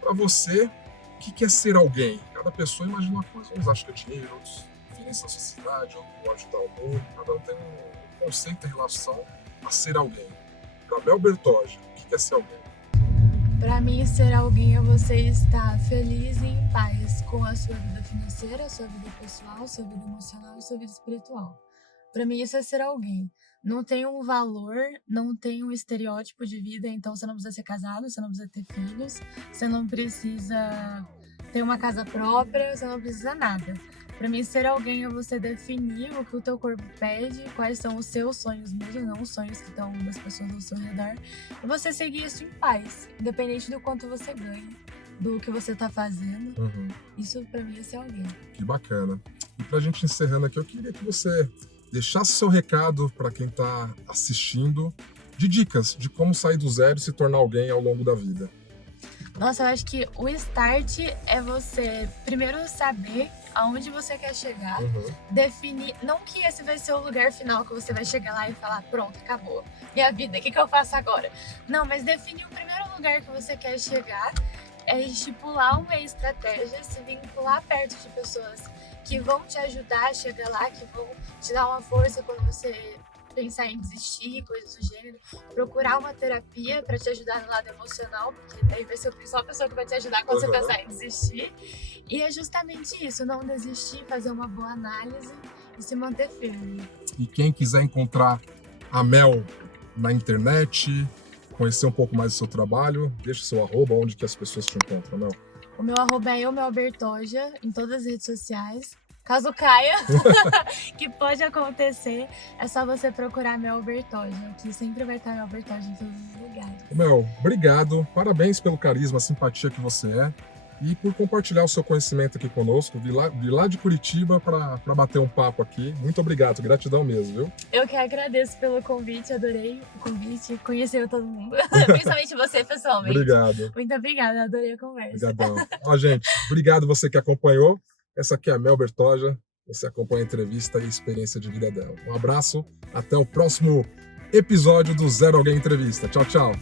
Para você, o que é ser alguém? Cada pessoa imagina uma coisa. Uns acham que é dinheiro, outros diferença na sociedade, outros ajudar o mundo. Cada um tem um conceito em relação a ser alguém. Para Mel Bertotti, o que é ser alguém? Para mim, ser alguém é você estar feliz e em paz com a sua vida financeira, a sua vida pessoal, a sua vida emocional e a sua vida espiritual. Para mim, isso é ser alguém. Não tem um valor, não tem um estereótipo de vida, então você não precisa ser casado, você não precisa ter filhos, você não precisa ter uma casa própria, você não precisa nada. Pra mim, ser alguém é você definir o que o teu corpo pede, quais são os seus sonhos mesmo, não os sonhos que estão das pessoas ao seu redor, e você seguir isso em paz, independente do quanto você ganha, do que você tá fazendo. Isso pra mim é ser alguém. Que bacana. E pra gente encerrando aqui, eu queria que você deixasse seu recado para quem tá assistindo, de dicas de como sair do zero e se tornar alguém ao longo da vida. Nossa, eu acho que o start é você primeiro saber aonde você quer chegar, definir, não que esse vai ser o lugar final que você vai chegar lá e falar, pronto, acabou, minha vida, o que eu faço agora? Não, mas definir o primeiro lugar que você quer chegar, é estipular uma estratégia, se vincular perto de pessoas que vão te ajudar a chegar lá, que vão te dar uma força quando você pensar em desistir, coisas do gênero, procurar uma terapia para te ajudar no lado emocional, porque daí vai ser só a pessoa que vai te ajudar quando você pensar em desistir. E é justamente isso, não desistir, fazer uma boa análise e se manter firme. E quem quiser encontrar a Mel na internet, conhecer um pouco mais do seu trabalho, deixa seu arroba, onde que as pessoas te encontram, Mel. O meu arroba é Melbertoja em todas as redes sociais. Caso caia, que pode acontecer, é só você procurar Mel Bertoja, que sempre vai estar Mel Bertoja em todos os lugares. Mel, obrigado, parabéns pelo carisma, simpatia que você é e por compartilhar o seu conhecimento aqui conosco, vir lá de Curitiba para bater um papo aqui. Muito obrigado, gratidão mesmo, viu? Eu que agradeço pelo convite, adorei o convite, conhecer todo mundo, principalmente você pessoalmente. Obrigado. Muito obrigada, adorei a conversa. Obrigadão. Ó, gente, obrigado você que acompanhou. Essa aqui é a Mel Bertoja, você acompanha a entrevista e a experiência de vida dela. Um abraço, até o próximo episódio do Zero Alguém Entrevista. Tchau, tchau.